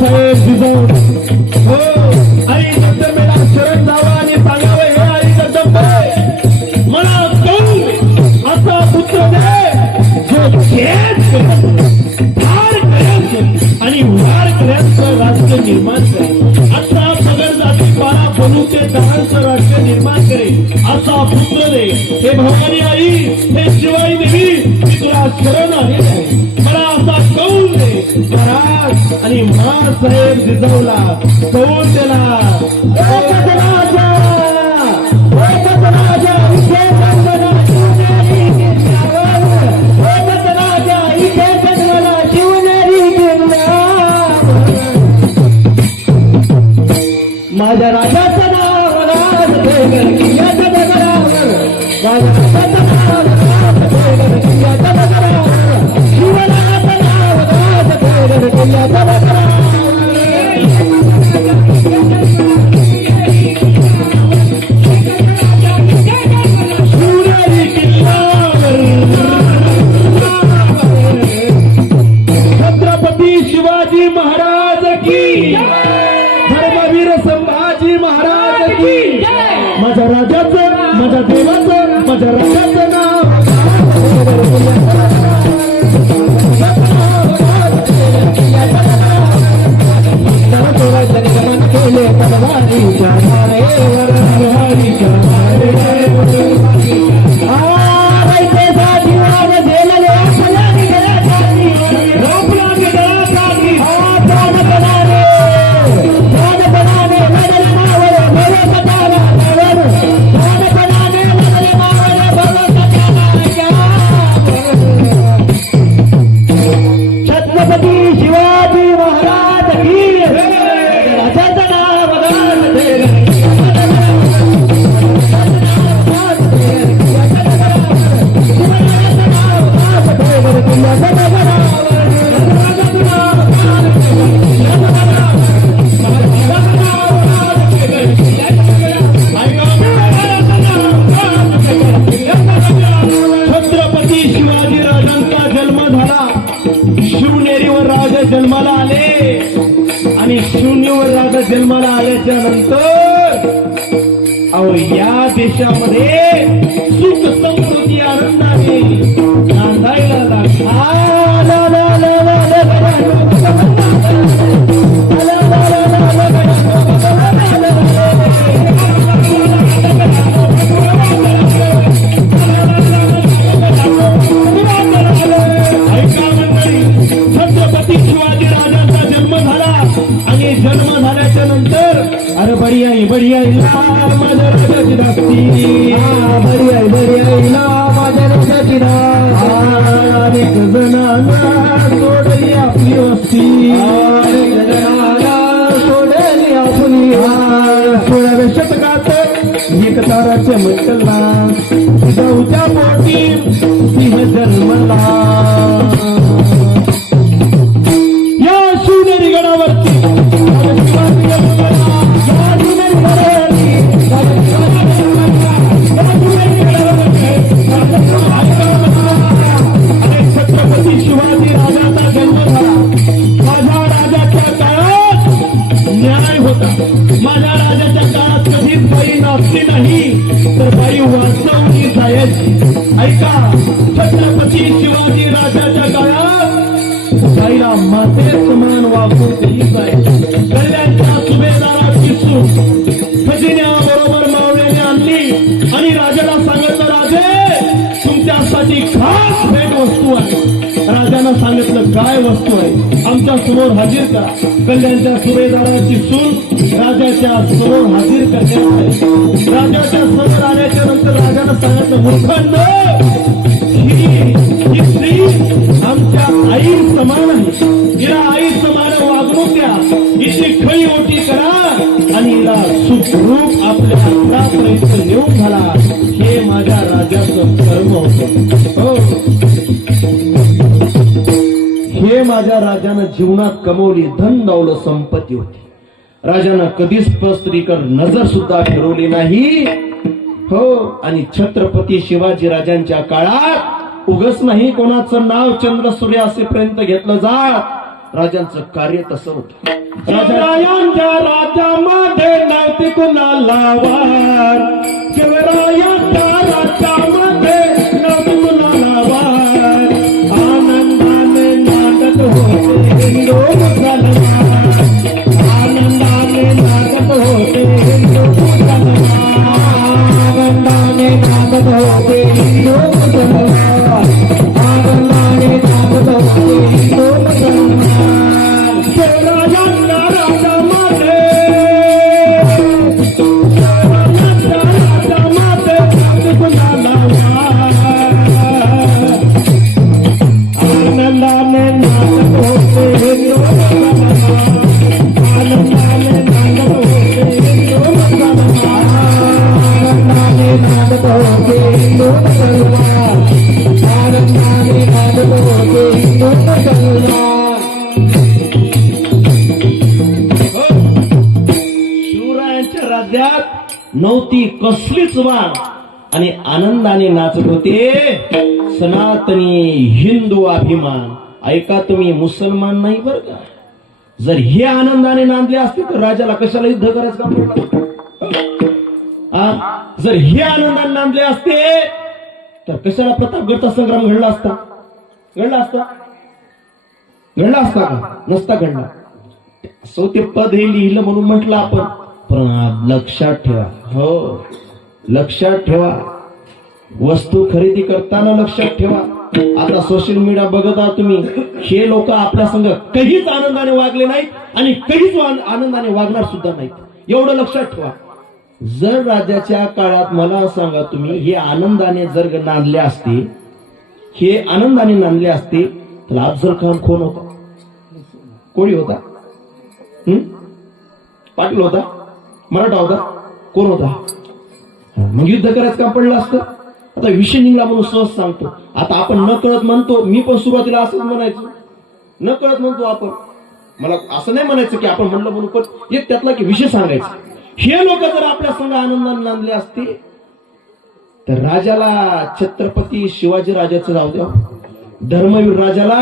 साहेब जिजाऊ हो आई जगदंबेला शरण जावं आणि सांगावं हे आई जगदंबे मला कौल असा पुत्र दे जो छेद करेल, ठार करेल आणि वार करेल राष्ट्र निर्माण करेल. असा पगड जाती पारा बनू ते दहांचं राष्ट्र निर्माण करेल असा पुत्र दे. हे भवानी आई, हे शिवाई देवी, मी तुला शरण आलेले आहे. मला असा कौल दे. महाराज आणि महासाहेब जिजाऊला कौल दिला. एकच राजा, एकच राजा, इथे जन्मला शिवनेरी किल्ल्यावर. एकच राजा, इथे जन्मला शिवनेरी किल्ल्यावर. माझ्या राजाचं नाव राजशेखर किल्ल्याच्या दगडावर. माझ्या राजाचं नाव राजशेखर किल्ल्याच्या दगडावर. शिवरायाचं नाव राजशेखर किल्ल्याच्या दगडावर. शिवनेरी किल्ल्यावर. छत्रपती शिवाजी महाराज की, धर्मवीर संभाजी महाराज की. माझ्या राजाचं, माझ्या देवाचं, माझ्या राजाचं नाव केले तलवारीच्या धारेवर, तलवारीच्या धारेवर. छत्रपती शिवाजी महाराज की, राजाचं नाव छत्रपती शिवाजी राजांचा जन्म झाला. शिवनेरीवर राजा जन्माला आले आणि शिवनेरीवर राजा जन्माला आल्याच्या नंतर अहो या देशामध्ये सुख समृद्धी आनंदाने नांदायला छत्रपती शिवाजी राजांचा जन्म झाला आणि जन्म झाल्याच्या नंतर अरे बडी आई माझ्या राजाची धाकटी. बडी आईला माझ्या राजाची अनेक जणांना सोडली आपली वस्ती. अनेक जणांना सोडली आपली. 16व्या शतकात एक ताराच्या मंडला जाऊच्या पोटी सिंह जन्मला. या शिवनेरी गडावरती छत्रपती शिवाजी राजाचा जन्म झाला. माझ्या राजाच्या काळात न्याय होता. माझ्या राजाच्या काळात कधीच बाई नाचली नाही तर बाई वाचवली जायची. ऐका, छत्रपती शिवाजी राजाच्या काळात बाईला माते समान वागून दिली जाईल. कल्याणच्या सुभेदाराची सूट खजिन्याबरोबर मावळ्याने आणली आणि राजाला सांगितलं, राजे तुमच्यासाठी खास भेट वस्तू आहे. राजानं सांगितलं काय वस्तू आहे, आमच्या समोर हाजीर करा. कल्याणच्या सुभेदाराची सूट राजाच्या समोर हाजीर करण्यात आली. राजाच्या समोर आल्याच्या नंतर राजानं सांगितलं, मूर्खांनो ही स्त्री आमच्या आई समान आहे. हिला आई समान वागणूक द्या. हिची खळी ओटी करा आणि हिला सुखरूप आपल्या हातापर्यंत नेऊन घाला. हे माझ्या राजाचं कर्म होतं. हो, हे माझ्या राजानं जीवनात कमवली धन दौलत संपत्ती होती. राजानं कधीच स्त्रीकर नजर सुद्धा फिरवली नाही. हो, आणि छत्रपती शिवाजी राजांच्या काळात उगच नाही कोणाचं नाव चंद्र सूर्य असेपर्यंत घेतलं जात. राजांचं कार्य तसं होतं. शिवरायांच्या राज्यामध्ये नव्हती कुणाला वार, शिवरायांच्या राज्यामध्ये नव्हती कुणाला वार, आनंदाने नाचत होते हिंदू मुसलमान, आनंदाने नाचत होते हिंदू मुसलमान, आनंदाने नाचत होते हिंदू मुसलमान, आनंदाने नाचत होते हिंदू मुसलमान. शिवरायांच्या राज्यामध्ये कुणाला आनंदाने नाचत होते हिंदू मुसलमान, आनंदाने नाचत होते हिंदू मुसलमान, आनंदाने नाचत होते हिंदू मुसलमान, आनंदाने नाचत होते हिंदू मुसलमान. शिवरायांच्या राज्यात नव्हती कसलीच वाण आणि आनंदाने नाचत होते सनातनी हिंदू अभिमान. ऐका तुम्ही, मुसलमान नाही बरं का. जर हे आनंदाने नांदले असते तर राजाला कशाला युद्ध करायचं काम पडलं असतं? जर हे आनंदाने नांदले असते तर कशाला प्रतापगडचा संग्राम घडला असता? घडला असता का? नसता घडला. असो ते पद हे लिहिलं म्हणून म्हटलं आपण, पण लक्षात ठेवा, हो लक्षात ठेवा, वस्तू खरेदी करताना लक्षात ठेवा. आता सोशल मीडिया बघत आहात तुम्ही, हे लोक आपल्या संग काहीच आनंदाने वागले नाहीत आणि काहीच आनंदाने वागणार सुद्धा नाहीत, एवढं लक्षात ठेवा. जर राजाच्या काळात मला सांगा तुम्ही, हे आनंदाने जर नांदले असते, हे आनंदाने नांदले असते तर अफजल खान कोण होता? कोळी होता? पाटील होता? मराठा होता? कोण होता? मग युद्ध करायचं काम पडलं असतं. आता विषय निघला म्हणून सहज सांगतो. आता आपण न कळत म्हणतो, मी पण सुरुवातीला असंच म्हणायचो, न कळत म्हणतो आपण. मला असं नाही म्हणायचं की आपण म्हणलं म्हणून, पण एक त्यातला की विषय सांगायचा. हे लोक जर आपल्या संग आनंदाने नांदले असते तर राजाला, छत्रपती शिवाजी राजाचं जाऊ द्या, धर्मवीर राजाला,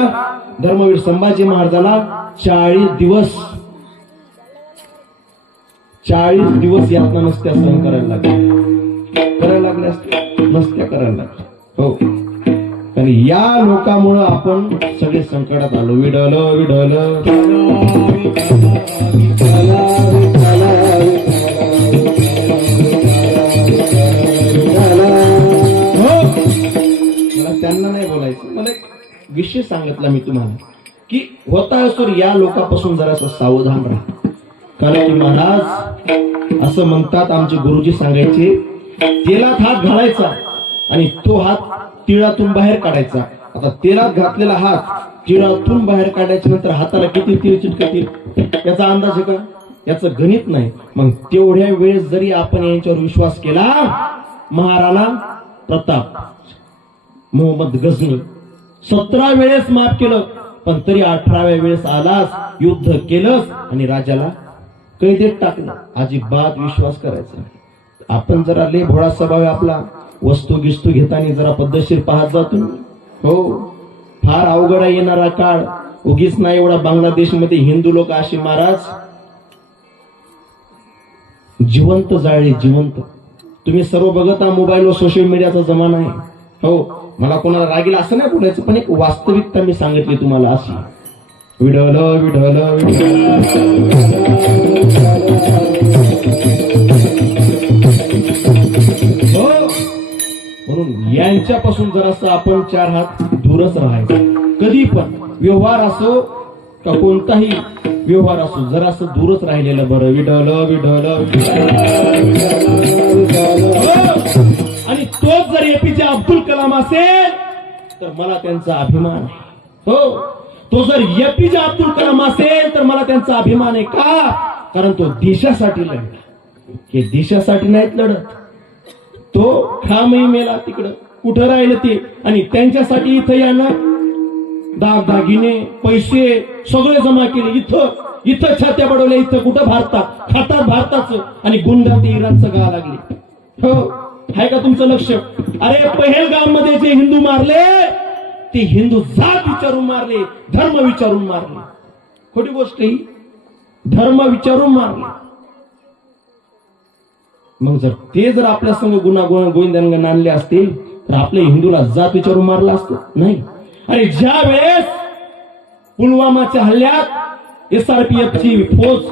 धर्मवीर संभाजी महाराजाला 40 दिवस यातना नसत्या सहन करायला लागल्या असत्या, नसत्या करायला लागल्या. हो, कारण या लोकांमुळं आपण सगळे संकटात आलो. विडल विडल त्यांना नाही बोलायचं. मला एक विषय सांगितला मी तुम्हाला की होता असो, या लोकांपासून जरासं सावधान राहा. कारण की महाराज असं म्हणतात, आमचे गुरुजी सांगायचे, तेलात हात घालायचा आणि तो हात तिळातून बाहेर काढायचा. आता तेलात घातलेला हात तिळातून बाहेर काढायच्या नंतर हाताला किती तीळ चिटकतील याचा अंदाज आहे का? याचं गणित नाही. मग तेवढ्या वेळेस जरी आपण यांच्यावर विश्वास केला, महाराणा प्रताप, मोहम्मद गझनी 17 वेळेस माफ केलं, पण तरी 18व्या वेळेस आलास, युद्ध केलंस आणि राजाला कैदेत टाकलं. अजिबात विश्वास करायचा. आपण जरा लय भोळा स्वभाव आहे आपला, वस्तू गिस्तू घेताना जरा पद्धतशीर पाहत जातो. हो, फार अवघड आहे येणारा काळ. उगीच नाही एवढा बांगलादेशमध्ये हिंदू लोक अशी महाराज जिवंत जाळले, जिवंत. तुम्ही सर्व बघता मोबाईलवर, सोशल मीडियाचा जमाना आहे. हो, मला कोणाला रागीला असं नाही बोलायचं, पण एक वास्तविकता मी सांगितली तुम्हाला अशी. विढल विढल हो, म्हणून यांच्यापासून जरासं आपण 4 हात दूरच राहायचं. कधी पण व्यवहार असो का कोणताही व्यवहार असो, जरासं दूरच राहिलेलं बरं. विढल विढल आणि तोच जर एपीजे अब्दुल कलाम असेल तर मला त्यांचा अभिमान आहे. हो, तो जर एपीजे अब्दुल कलाम असेल तर मला त्यांचा अभिमान आहे. का? कारण तो देशासाठी लढला. हे देशासाठी नाहीत लढत. तो खामही मेला तिकडं, कुठं राहिलं ते. आणि त्यांच्यासाठी इथं यानं दागदागिने, पैसे सगळे जमा केले. इथं छात्या बडवल्या. इथं कुठं भारतात, खातात भारताचं आणि गुंडा ते इराणचं गाव लागले. हो, आहे का तुमचं लक्ष? अरे पहलगाम मध्ये जे हिंदू मारले ते हिंदू जात विचारून मारले, धर्म विचारून मारले. खोटी गोष्ट ही. धर्म विचारून मारले. मग जर आपल्या संग गुन्हा गोविंदांना नांदले असतील तर आपल्या हिंदूला जात विचारून मारला असतो नाही. आणि ज्या वेळेस पुलवामाच्या हल्ल्यात SRPF ची फौज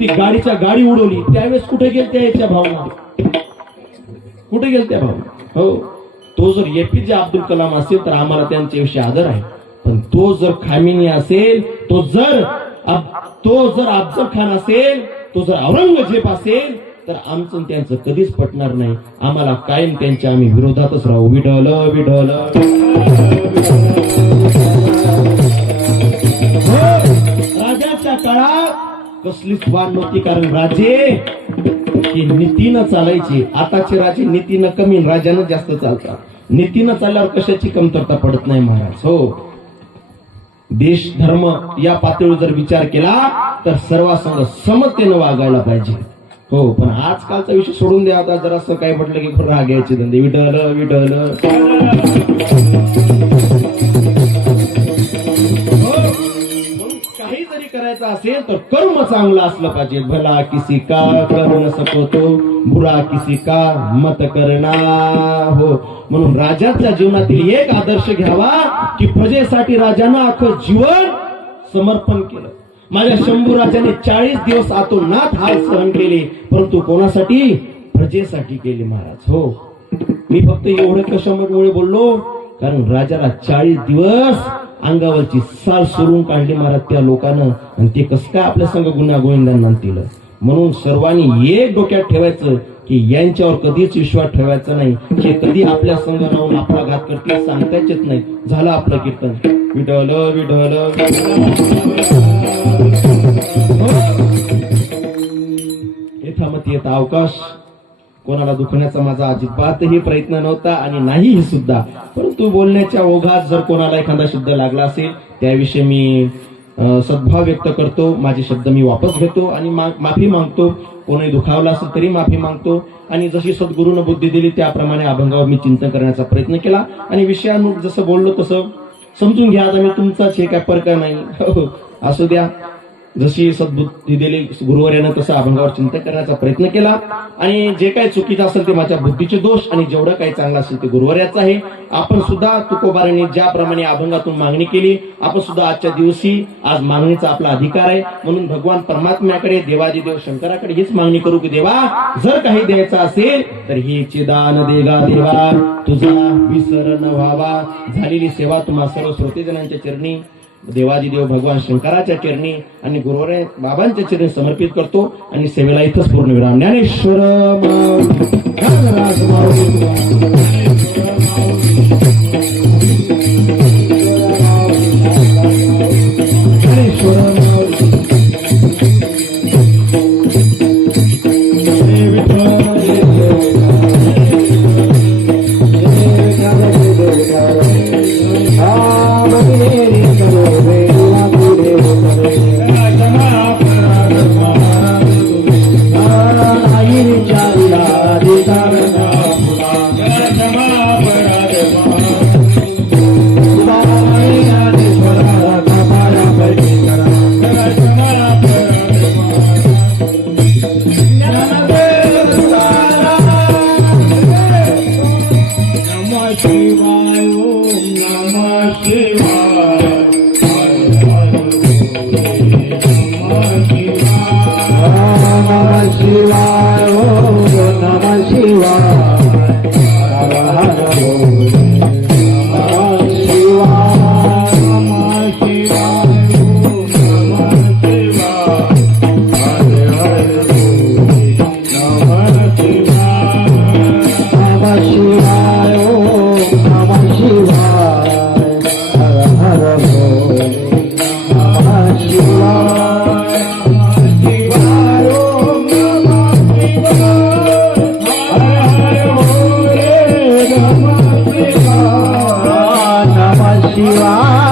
ती गाडी उडवली त्यावेळेस कुठे गेलत्या याच्या भावना, कुठे गेलत्या भावना. हो, तो जर APJ अब्दुल कलाम असेल तर आम्हाला त्यांच्याविषयी आदर आहे. पण तो जर खामिनी असेल, तो जर अफजल खान असेल, तो जर औरंगजेब असेल तर आमचं त्यांचं कधीच पटणार नाही. आम्हाला कायम त्यांच्या आम्ही विरोधातच राहू. विढल विढल. राजाच्या काळात कसलीच वाद नव्हती, कारण राजे ही नीतीनं चालायची. आताचे राजे नीतीनं कमी, राजानं जास्त चालतात. नीतीनं चालल्यावर कशाची कमतरता पडत नाही महाराज. हो, देश धर्म या पातळीवर जर विचार केला तर सर्वांसंग समतेनं वागायला पाहिजे. हो, पण आजकालचा विषय सोडून द्या. आता जरा असं काय म्हटलं की राग यायचे धंदे. विठल विठल. काही जरी करायचं असेल तर कर्म चांगलं असलं पाहिजे. भला किसी का कर न सको बुरा किसी का मत करना. हो, म्हणून राजाच्या जीवनातील एक आदर्श घ्यावा की प्रजेसाठी राजानं अख्खं जीवन समर्पण केलं. माझ्या शंभू राजाने 40 दिवस आतोनात हाल सहन केले, परंतु कोणासाठी? प्रजेसाठी केले महाराज. हो, मी फक्त एवढं कशामुळे बोललो, कारण राजाला 40 दिवस अंगावरची साल सोडून काढली महाराज त्या लोकांना. आणि ते कसं काय आपल्या संग गुन्हा गोविंदांना आणतील. म्हणून सर्वांनी एक डोक्यात ठेवायचं की यांच्यावर कधीच विश्वास ठेवायचा नाही. हे कधी आपल्या संग राहून आपला घात करतील सांगताच येत नाही. झालं आपलं कीर्तन. विठल विठल. यथामती येता अवकाश. कोणाला दुखण्याचा माझा अजिबातही प्रयत्न नव्हता आणि नाही सुद्धा. परंतु बोलण्याच्या ओघात जर कोणाला एखादा शब्द लागला असेल त्याविषयी मी सद्भाव व्यक्त करतो. माझे शब्द मी वापस घेतो आणि माफी मागतो. कोणी दुखावला असेल तरी माफी मागतो. आणि जशी सद्गुरूनं बुद्धी दिली त्याप्रमाणे अभंगावर मी चिंतन करण्याचा प्रयत्न केला. आणि विषयानुसार जसं बोललो तसं समजून घ्या. आता मी तुमचाच हे काय परका नाही. असू द्या. जशी सद्बुद्धी दिली गुरुवर्यानं तसं अभंगावर चिंतन करण्याचा प्रयत्न केला. आणि जे काही चुकीचं असेल ते माझ्या बुद्धीचे दोष आणि जेवढं काही चांगलं असेल ते गुरुवर्याचं आहे. आपण सुद्धा तुकोबारांनी ज्याप्रमाणे अभंगातून मागणी केली, आपण सुद्धा आजच्या दिवशी आज मागणीचा आपला अधिकार आहे. म्हणून भगवान परमात्म्याकडे, देवादिदेव शंकराकडे हीच मागणी करू की देवा, जर काही द्यायचं असेल तर हे दान देगा देवा, तुझा विसर न व्हावा. झालेली सेवा तुम्हा सर्व श्रोतेजनांच्या चरणी, देवादिदेव भगवान शंकराच्या चरणी आणि गुरुवर्य बाबांच्या चरणी समर्पित करतो. आणि सेवेला इथंच पूर्ण विराम. ज्ञानेश्वर शिवा.